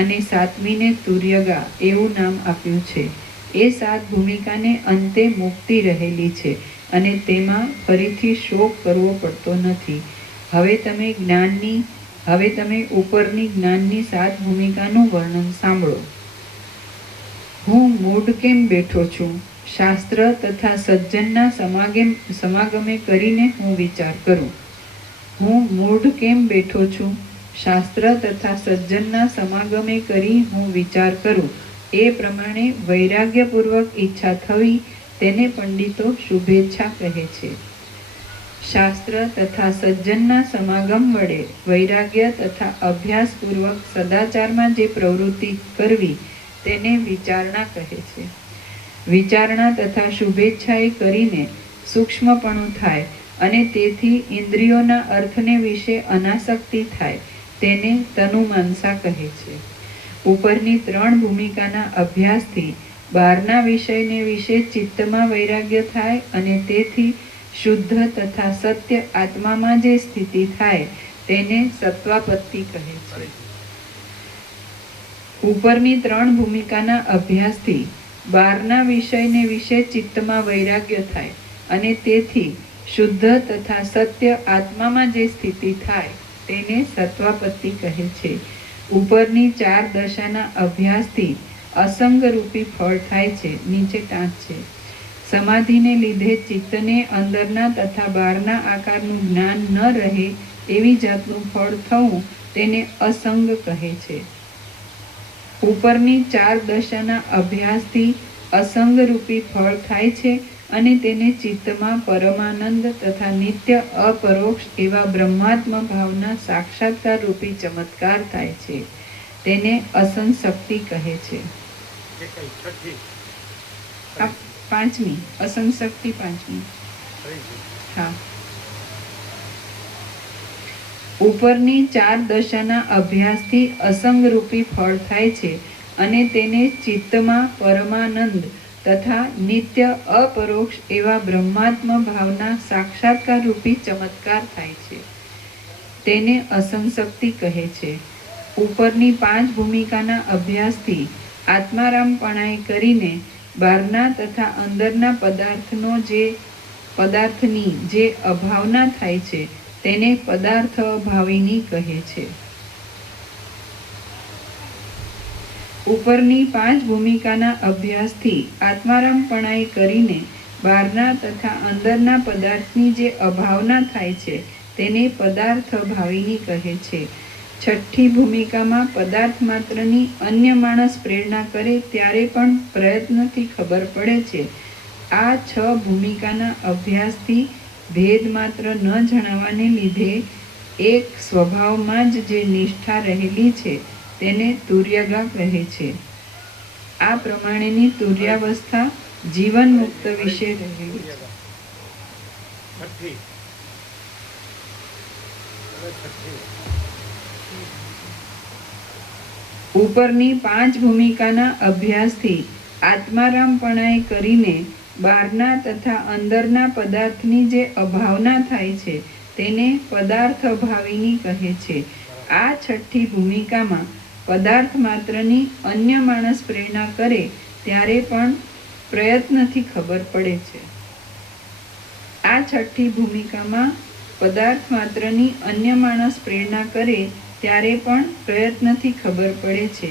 અને સાતમીને તુર્યગા એવું નામ આપ્યું છે. એ 7 ભૂમિકાને અંતે મુક્તિ રહેલી છે અને તેમાં ફરીથી શોક કરવો પડતો નથી. હવે તમે ઉપરની જ્ઞાનની 7 ભૂમિકાનું વર્ણન સાંભળો. હું મૂઢ કેમ બેઠો છું? શાસ્ત્ર તથા સજ્જનના સમાગમે કરીને હું વિચાર કરું. હું મૂઢ કેમ બેઠો છું? શાસ્ત્ર તથા સજ્જનના સમાગમે કરી હું વિચાર કરું. એ પ્રમાણે વૈરાગ્યપૂર્વક ઈચ્છા થવી તેને પંડિતો શુભેચ્છા કહે છે. શાસ્ત્ર તથા સજ્જનના સમાગમ વડે વૈરાગ્ય તથા અભ્યાસપૂર્વક સદાચારમાં જે પ્રવૃત્તિ કરવી તેને વિચારણા કહે છે. વિચારણા તથા શુભેચ્છાએ કરીને સૂક્ષ્મપણું થાય અને તેથી ઇન્દ્રિયોના અર્થને વિશે અનાસક્તિ થાય તેને તનુમાનસા કહે છે. ઉપરની 3 ભૂમિકાના અભ્યાસથી બહારના વિષયને વિશે ચિત્તમાં વૈરાગ્ય થાય અને તેથી શુદ્ધ તથા સત્ય આત્મામાં જે સ્થિતિ થાય તેને સત્વાપત્તિ કહે છે. ઉપરની 3 ભૂમિકાના અભ્યાસથી બહારના વિષયને વિશે ચિત્તમાં વૈરાગ્ય થાય અને તેથી શુદ્ધ તથા સત્ય આત્મામાં જે સ્થિતિ થાય તેને સત્વાપત્તિ કહે છે. ઉપરની 4 દશાના અભ્યાસથી અસંગ રૂપી ફળ થાય છે. નીચે ટાંચ છે. સમાધિને લીધે ચિત્તને અંદરના તથા બહારના આકારનું જ્ઞાન ન રહે એવી જાતનું ફળ થવું તેને અસંગ કહે છે. ઉપરની 4 દશાના અભ્યાસથી અસંગ રૂપી ફળ થાય છે અને તેને ચિત્તમાં પરમાનંદ તથા નિત્ય અપરોક્ષ એવા બ્રહ્માત્મ ભાવના સાક્ષાત્કાર રૂપી ચમત્કાર થાય છે. તેને અસંશક્તિ કહે છે. આ 5મી અસંશક્તિ 5મી. હા. ઉપરની 4 દશાના અભ્યાસથી અસંગ રૂપી ફળ થાય છે અને તેને ચિત્તમાં પરમાનંદ તથા નિત્ય અપરોક્ષ એવા બ્રહ્માત્મ ભાવના સાક્ષાત્કાર રૂપી ચમત્કાર થાય છે. તેને અસંશક્તિ કહે છે. ઉપરની 5 ભૂમિકાના અભ્યાસથી આત્મારામપણાએ કરીને બહારના તથા અંદરના પદાર્થની જે અભાવના થાય છે તેને પદાર્થ અભાવિની કહે છે. ઉપરની 5 ભૂમિકાના અભ્યાસથી આત્મારામપણાએ કરીને બહારના તથા અંદરના પદાર્થની જે અભાવના થાય છે તેને પદાર્થ ભાવિની કહે છે. છઠ્ઠી ભૂમિકામાં પદાર્થ માત્રની અન્ય માણસ પ્રેરણા કરે ત્યારે પણ પ્રયત્નથી ખબર પડે છે. આ 6 ભૂમિકાના અભ્યાસથી ભેદ માત્ર ન જણાવવાને લીધે એક સ્વભાવમાં જ જે નિષ્ઠા રહેલી છે તેને તુર્યગા કહે છે. આ પ્રમાણેની તુર્યાવસ્થા જીવન મુક્ત વિશે રહેલી છે. ઉપરની 5 ભૂમિકાના અભ્યાસથી આત્મારામપણાએ કરીને બહારના તથા અંદરના પદાર્થની જે અભાવના થાય છે તેને પદાર્થ અભાવિની કહે છે. આ છઠ્ઠી ભૂમિકામાં પદાર્થ માત્રની અન્ય માણસ પ્રેરણા કરે ત્યારે પણ પ્રયત્નથી ખબર પડે છે. આ છઠ્ઠી ભૂમિકામાં પદાર્થ માત્રની અન્ય માણસ પ્રેરણા કરે ત્યારે પણ પ્રયત્નથી ખબર પડે છે.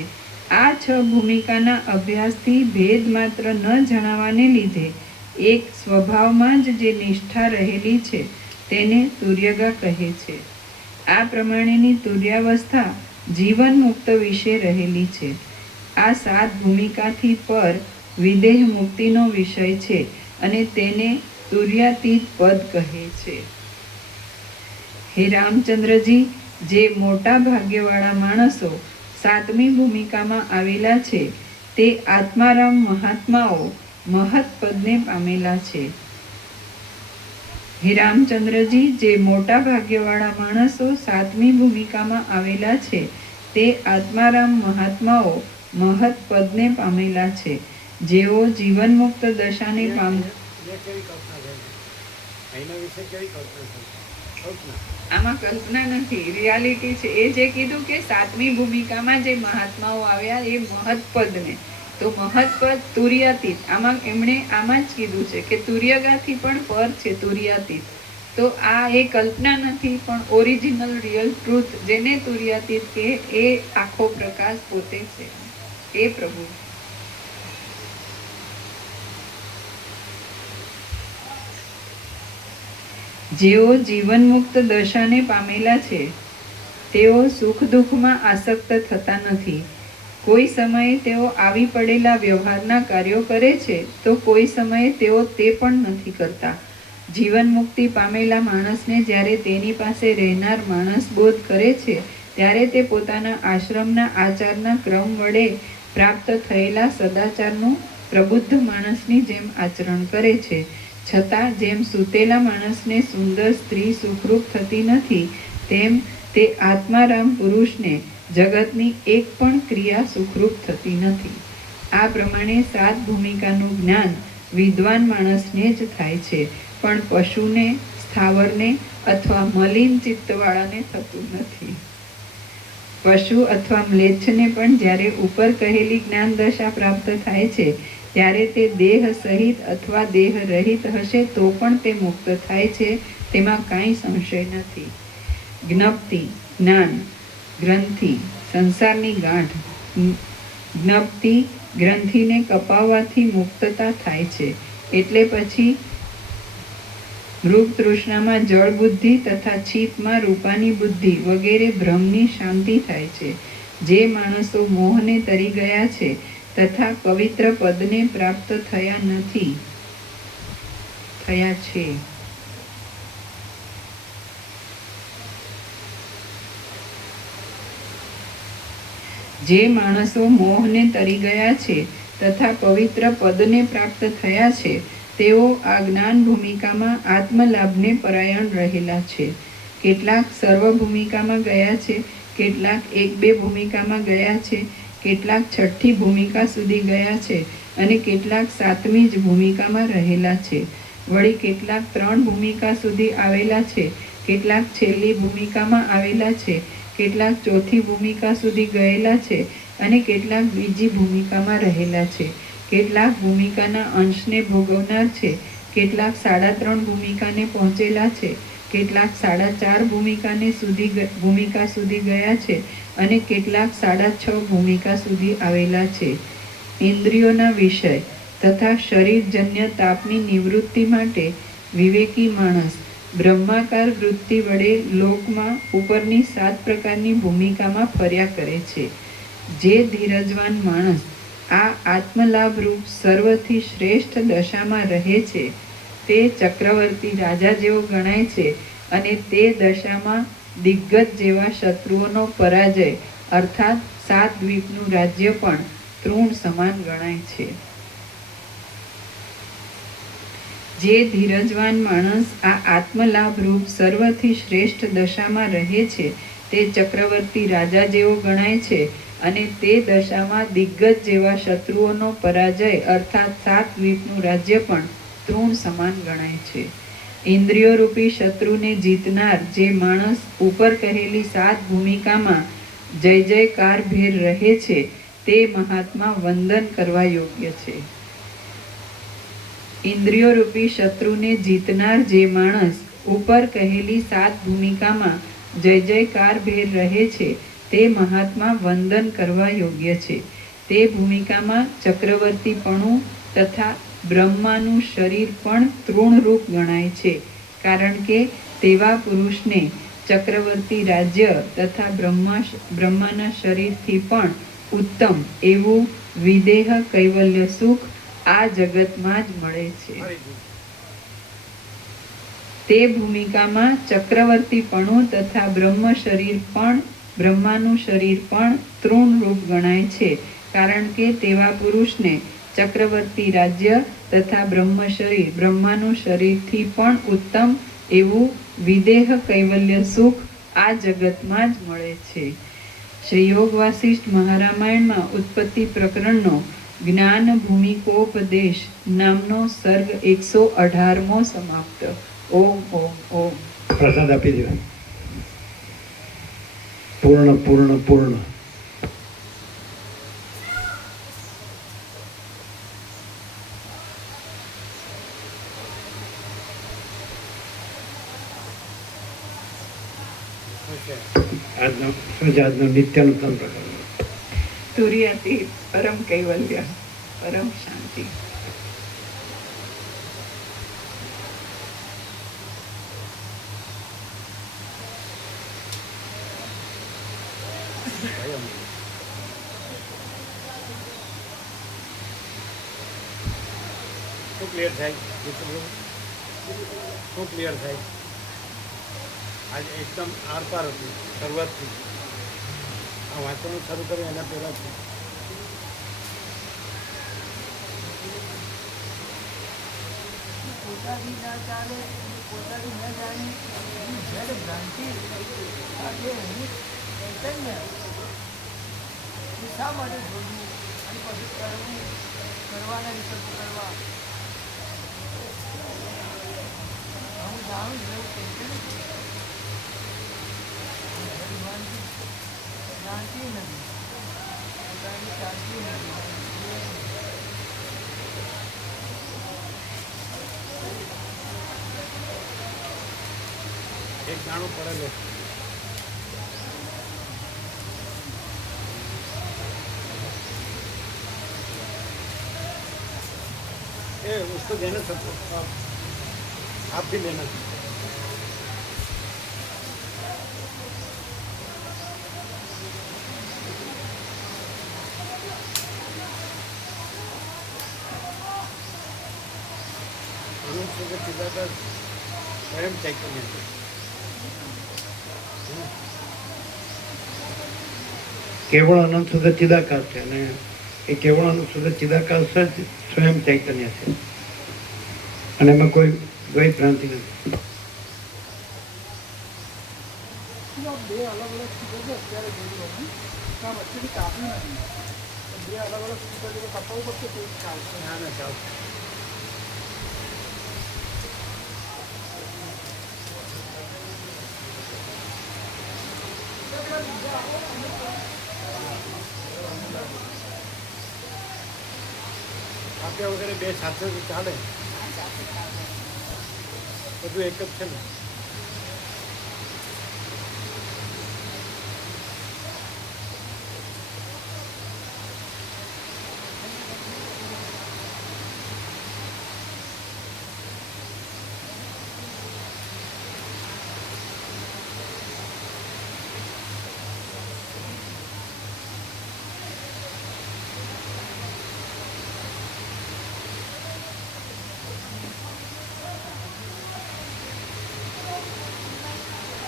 આ 6 ભૂમિકાના અભ્યાસથી ભેદ માત્ર ન જણાવાને લીધે એક સ્વભાવમાં જ જે નિષ્ઠા રહેલી છે તેને તુર્યગા કહે છે. આ પ્રમાણેની તુર્યાવસ્થા જીવન મુક્ત વિશે રહેલી છે. આ 7 ભૂમિકાથી પર વિદેહ મુક્તિનો વિષય છે અને તેને તુર્યાતીત પદ કહે છે. હે રામચંદ્રજી, જે મોટા ભાગ્યવાળા માણસો 7મી ભૂમિકામાં આવેલા છે તે આત્મારામ મહાત્માઓ મહત પદને પામેલા છે. હે રામચંદ્રજી, જે મોટા ભાગ્યવાળા માણસો 7મી ભૂમિકામાં આવેલા છે તે આત્મારામ મહાત્માઓ મહત પદને પામેલા છે. જેઓ જીવન મુક્ત દશાને પામ આમાં કલ્પના નથી, રિયાલિટી છે. એ જે કીધું કે 7મી ભૂમિકામાં જે મહાત્માઓ આવ્યા એ મહત્પદને, તો મહત્પદ તુર્યાતીત, એમણે આમાં જ કીધું છે કે તુર્યગાથી પણ પર છે તુર્યાતીત. તો આ એ કલ્પના નથી પણ ઓરિજિનલ રિયલ ટ્રુથ જેને તુર્યાતીત કે એ આખો પ્રકાશ પોતે છે, એ પ્રભુ. જેઓ જીવન મુક્ત દશાને પામેલા છે તેઓ સુખ દુઃખમાં આસક્ત થતા નથી. કોઈ સમયે તેઓ આવી પડેલા વ્યવહારના કાર્યો કરે છે તો કોઈ સમયે તેઓ તે પણ નથી કરતા. જીવન મુક્તિ પામેલા માણસને જ્યારે તેની પાસે રહેનાર માણસ બોધ કરે છે ત્યારે તે પોતાના આશ્રમના આચારના ક્રમ વડે પ્રાપ્ત થયેલા સદાચારનું પ્રબુદ્ધ માણસની જેમ આચરણ કરે છે. છતાં જેમ સૂતેલા માણસને સુંદર સ્ત્રી સુખરૂપ થતી નથી તેમ તે આત્મારામ પુરુષને જગતની એક પણ ક્રિયા સુખરૂપ થતી નથી. આ પ્રમાણે 7 ભૂમિકાનું જ્ઞાન વિદ્વાન માણસને જ થાય છે, પણ પશુને, સ્થાવરને અથવા મલિન ચિત્તવાળાને થતું નથી. પશુ અથવા મ્લેચ્છને પણ જ્યારે ઉપર કહેલી જ્ઞાન દશા પ્રાપ્ત થાય છે ત્યારે તે દેહ સહિત અથવા દેહ રહિત હશે તો પણ તે મુક્ત થાય છે, તેમાં કાંઈ સંશય નથી. જ્ઞપ્તિ, જ્ઞાન, ગ્રંથિ, સંસારની ગાંઠ. જ્ઞપ્તિ ગ્રંથિને કપાવવાથી મુક્તતા થાય છે. એટલે પછી મૃગ તૃષ્ણામાં જળ બુદ્ધિ તથા ચિત્તમાં રૂપાની બુદ્ધિ વગેરે ભ્રમની શાંતિ થાય છે. જે માણસો મોહને તરી ગયા છે તથા પવિત્ર પદને પ્રાપ્ત થયા છે જે માણસો મોહને તરી ગયા છે તથા પવિત્ર પદને પ્રાપ્ત થયા છે તેઓ આ જ્ઞાન ભૂમિકામાં આત્મલાભને પરાયણ રહેલા છે. કેટલાક સર્વ ભૂમિકામાં ગયા છે, કેટલાક 1-2 ભૂમિકામાં ગયા છે, કેટલાક 6ઠ્ઠી ભૂમિકા સુધી ગયા છે અને કેટલાક 7મી જ ભૂમિકામાં રહેલા છે. વળી કેટલાક 3 ભૂમિકા સુધી આવેલા છે, કેટલાક છેલ્લી ભૂમિકામાં આવેલા છે, કેટલાક 4થી ભૂમિકા સુધી ગયેલા છે અને કેટલાક બીજી ભૂમિકામાં રહેલા છે. કેટલાક ભૂમિકાના અંશને ભોગવનાર છે, કેટલાક 3.5 ભૂમિકાને પહોંચેલા છે, કેટલાક 4.5 ભૂમિકા સુધી ગયા છે અને કેટલાક 6.5 ભૂમિકા સુધી આવેલા છે. ઇન્દ્રિયોના વિષય તથા શરીરજન્ય તાપની નિવૃત્તિ માટે વિવેકી માણસ બ્રહ્માકાર વૃત્તિ વડે લોકમાં ઉપરની 7 પ્રકારની ભૂમિકામાં ફર્યા કરે છે. જે ધીરજવાન માણસ આ આત્મલાભ રૂપ સર્વથી શ્રેષ્ઠ દશામાં રહે છે તે ચક્રવર્તી રાજા જેવો ગણાય છે અને તે દશામાં દિગ્ગજ જેવા શત્રુઓનો પરાજય અર્થાત 7 દ્વીપનું રાજ્ય પણ તૃણ સમાન ગણાય છે. જે ધીરજવાન માણસ આ આત્મલાભ રૂપ સર્વથી શ્રેષ્ઠ દશામાં રહે છે તે ચક્રવર્તી રાજા જેવો ગણાય છે અને તે દશામાં દિગ્ગજ જેવા શત્રુઓનો પરાજય અર્થાત 7 દ્વીપનું રાજ્ય પણ તૃણ સમાન ગણાય છે. ઇન્દ્રિયો રૂપી શત્રુને જીતનાર જે માણસ ઉપર કહેલી 7 ભૂમિકામાં જય જયકાર ભેર રહે છે તે મહાત્મા વંદન કરવા યોગ્ય છે. ઇન્દ્રિયો રૂપી શત્રુને જીતનાર જે માણસ ઉપર કહેલી 7 ભૂમિકામાં જય જયકાર ભેર રહે છે તે મહાત્મા વંદન કરવા યોગ્ય છે. તે ભૂમિકામાં ચક્રવર્તીપણું તથા બ્રહ્માનું શરીર પણ તૃણરૂપ ગણાય છે, કારણ કે તેવા પુરુષને ચક્રવર્તી રાજ્ય તથા બ્રહ્માના શરીરથી પણ ઉત્તમ એવું વિદેહ કૈવલ્ય સુખ આ જગતમાં જ મળે છે. તે ભૂમિકામાં ચક્રવર્તીપણું તથા બ્રહ્માનું શરીર પણ તૃણરૂપ ગણાય છે, કારણ કે તેવા પુરુષને ચક્રવર્તી રાજ્ય તથા બ્રહ્માનું શરીરથી પણ ઉત્તમ એવું વિદેહ કૈવલ્ય સુખ આ જગતમાં જ મળે છે. શ્રી યોગ વાસિષ્ઠ મહારામાયણમાં ઉત્પત્તિ પ્રકરણનો જ્ઞાન ભૂમિકોપદેશ નામનો સર્ગ 118મો સમાપ્ત. ઓમ ઓમ ઓમ. પ્રસાદ આપી દેવા. પૂર્ણ પૂર્ણ પૂર્ણ. આજનો શું છે? આજનો નિત્યાનુત્તમ પ્રકાર તુર્યાતી પરમ કૈવલ્ય, પરમ શાંતિ. શું ક્લિયર થાય? શું ક્લિયર થાય? આજે એકદમ આરપાર હતું શરૂઆતથી. આ વાંચવાનું શરૂ કર્યું એના પહેલાંથી. પોતાની ના ચાલે, પોતાની ન જાણે એની જડ ભ્રાંતિ આ જે ચૈતન્ય એ શા માટે જોડવું અને પછી કરવું, કરવાના વિકલ્પ કરવા. હું જાણું છું એવું ચૈતન્ય શાંતિ નથી, પોતાની શાંતિ નથી. એક દાણો પડેલો उसको देना सबको, आप भी लेना. स्वयं चैतन्य કેવળ અનંત શુદ્ધ ચિદાકાશ છે, અને એ કેવળ અનંત શુદ્ધ ચિદાકાશ જ સ્વયં ચૈતન્ય છે, અને એમાં કોઈ દ્વૈત ભ્રાંતિ નથી. બે અલગ અલગ સ્પીકર છે અત્યારે જોયું અમે વચ્ચેથી કાપી નથી. બે અલગ અલગ સ્પીકર જો કપાવવું પડશે તો ચાલશે. ના ના ચાલશે. આપ્યા વગેરે બે સાથે ચાલે, બધું એક જ છે ને.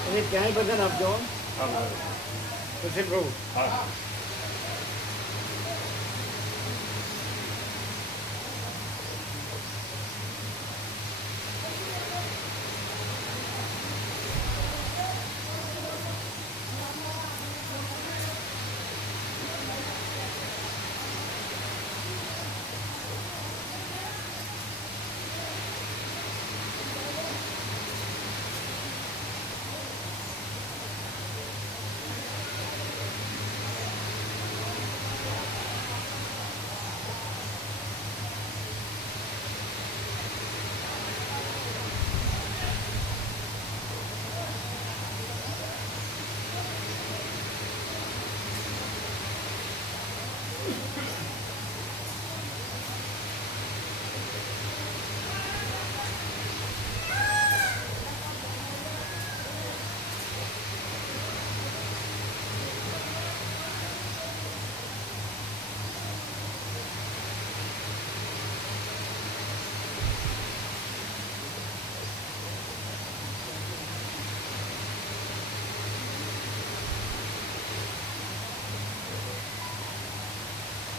એને ક્યાંય બધાને આપજો. સુશીલ પ્રભુ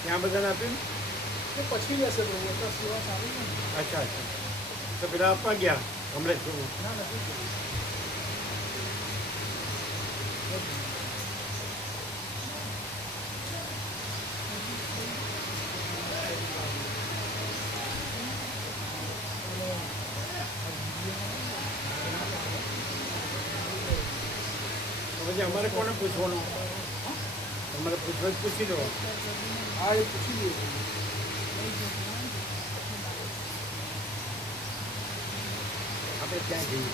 ત્યાં બધાને આપ્યું? એ પછી લેશે બહુ અત્યારે સેવા સારી છે ને. અચ્છા અચ્છા. તો પેલા આપવા ગયા કમલેશ ગુરુ. ના નથી કર્યું. તો પછી અમારે કોને પૂછવાનું? તમારે પૂછવા જ પૂછી દો. હા એ પૂછી લઈએ. આપણે ત્યાં જઈએ.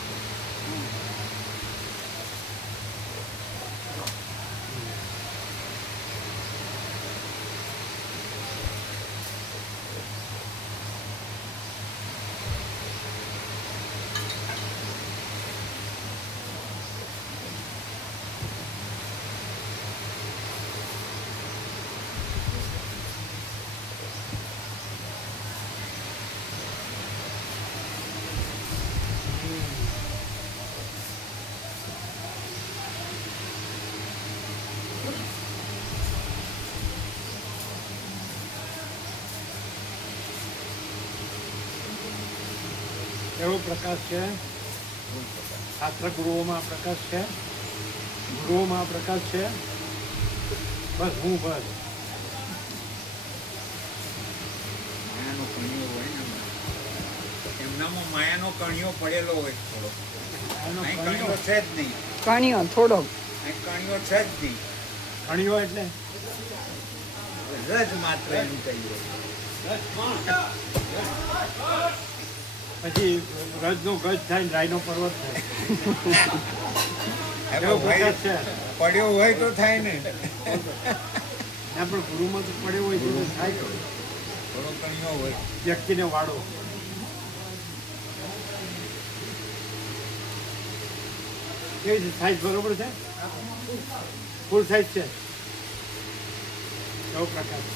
એવો પ્રકાશ છે. શાસ્ત્ર ગુરુઓમાં આ પ્રકાશ છે, ગુરુઓમાં આ પ્રકાશ છે. બસ હું બસ માયાનો કણિયો હોય ને એમનામાં માયાનો કણિયો પડેલો હોય થોડો. એનો અહીં કણિયો. કણિયો છે જ નહીં. કણિયો થોડોક અહીં કણિયો છે જ નહીં. કણિયો એટલે રજ માત્ર એનું કહીએ. પછી રજનો ગજ થાય ને રાયનો પર્વત થાય. એવો એમાં ભાઈ પ્રકાશ છે. પડ્યો હોય તો થાય ને. ના પણ ગુરુમાં તો પડ્યો હોય તો થાય તો. થોડો કણિયો હોય. વ્યક્તિને વાળો. કેવી છે સાઈઝ બરોબર છે? ફૂલ સાઈઝ છે. એવો પ્રકાશ.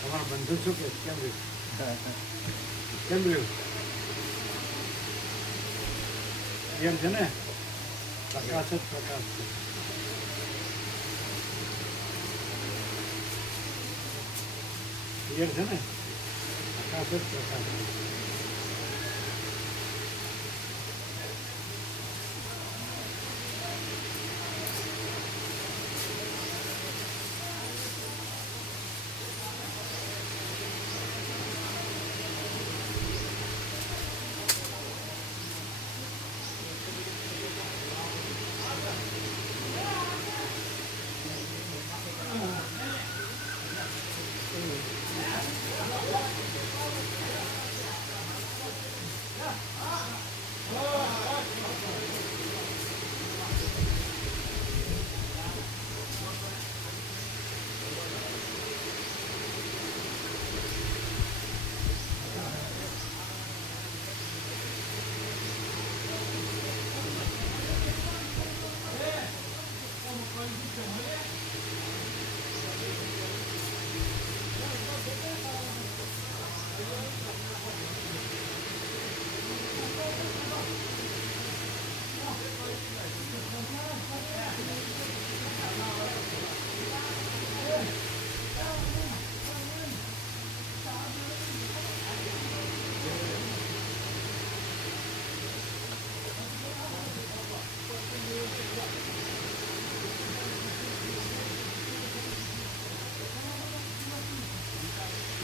તમારા બંધુ શું કે કેમ રહ્યું? કેમ રહ્યું? એમ છે ને પ્રકાશ જ પ્રકાશ છે. ક્લિયર છે ને? પ્રકાશ જ પ્રકાશ છે.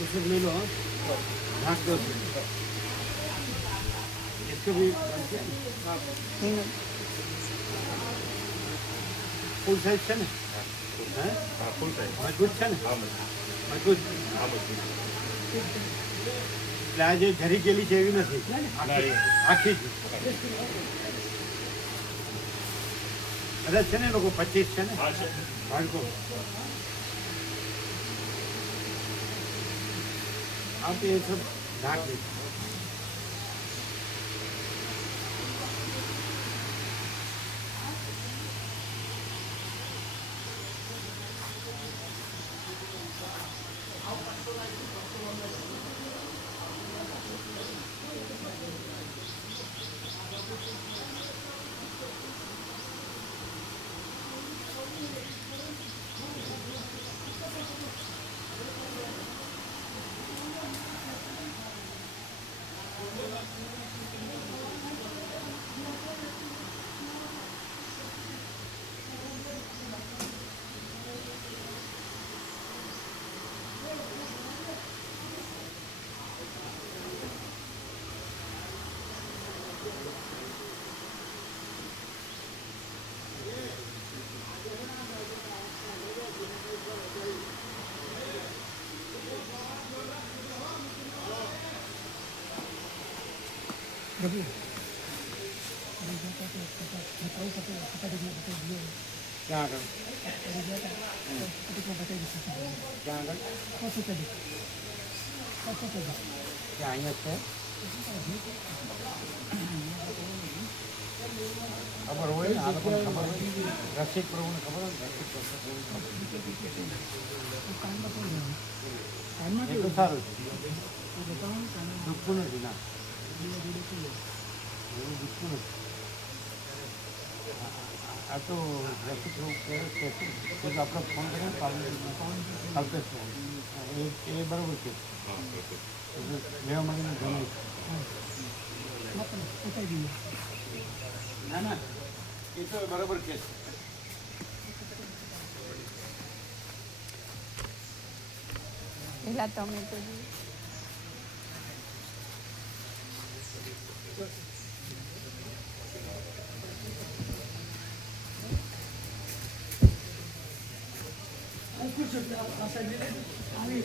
उसको ले लो, ढाक दो इसको भी फुल साइज છે ને? હા ફૂલ સાઈઝ મજબૂત છે ને? હા મજબૂત. એટલે આ જે ધરી ગયેલી છે એવી નથી, આખી જ. કદાચ છે ને લોકો 25 છે ને બાળકો. आप ये सब ढाक दीजिए. ગભી અરે જતા તો બતાવું પતે બતાવી દીધું ક્યાં આગળ અરે જતા બતાવી દીધું ક્યાં આગળ હોસ્પિટલ ક્યાં અહીંયા છે ખબર હોય ને આ લોકોને ખબર હોય રસિક પ્રભુને ખબર હોય ને રસિક પ્રભુને કાનમાં એ તો સારું છે બતાવું કાનમાં દુઃખતું નથી ના જોડે એવું દુઃખતું નથી આ તો રસિક પ્રભુ કહે છે કે આપણે ફોન કરીએ ને કલ્પેશ પ્રભુ એ બરાબર છે લેવા મળીને ગમે પોતાઈ ગયું ના ના એ તો બરાબર કે છે પહેલા તમે તો આ સાઈડ આવી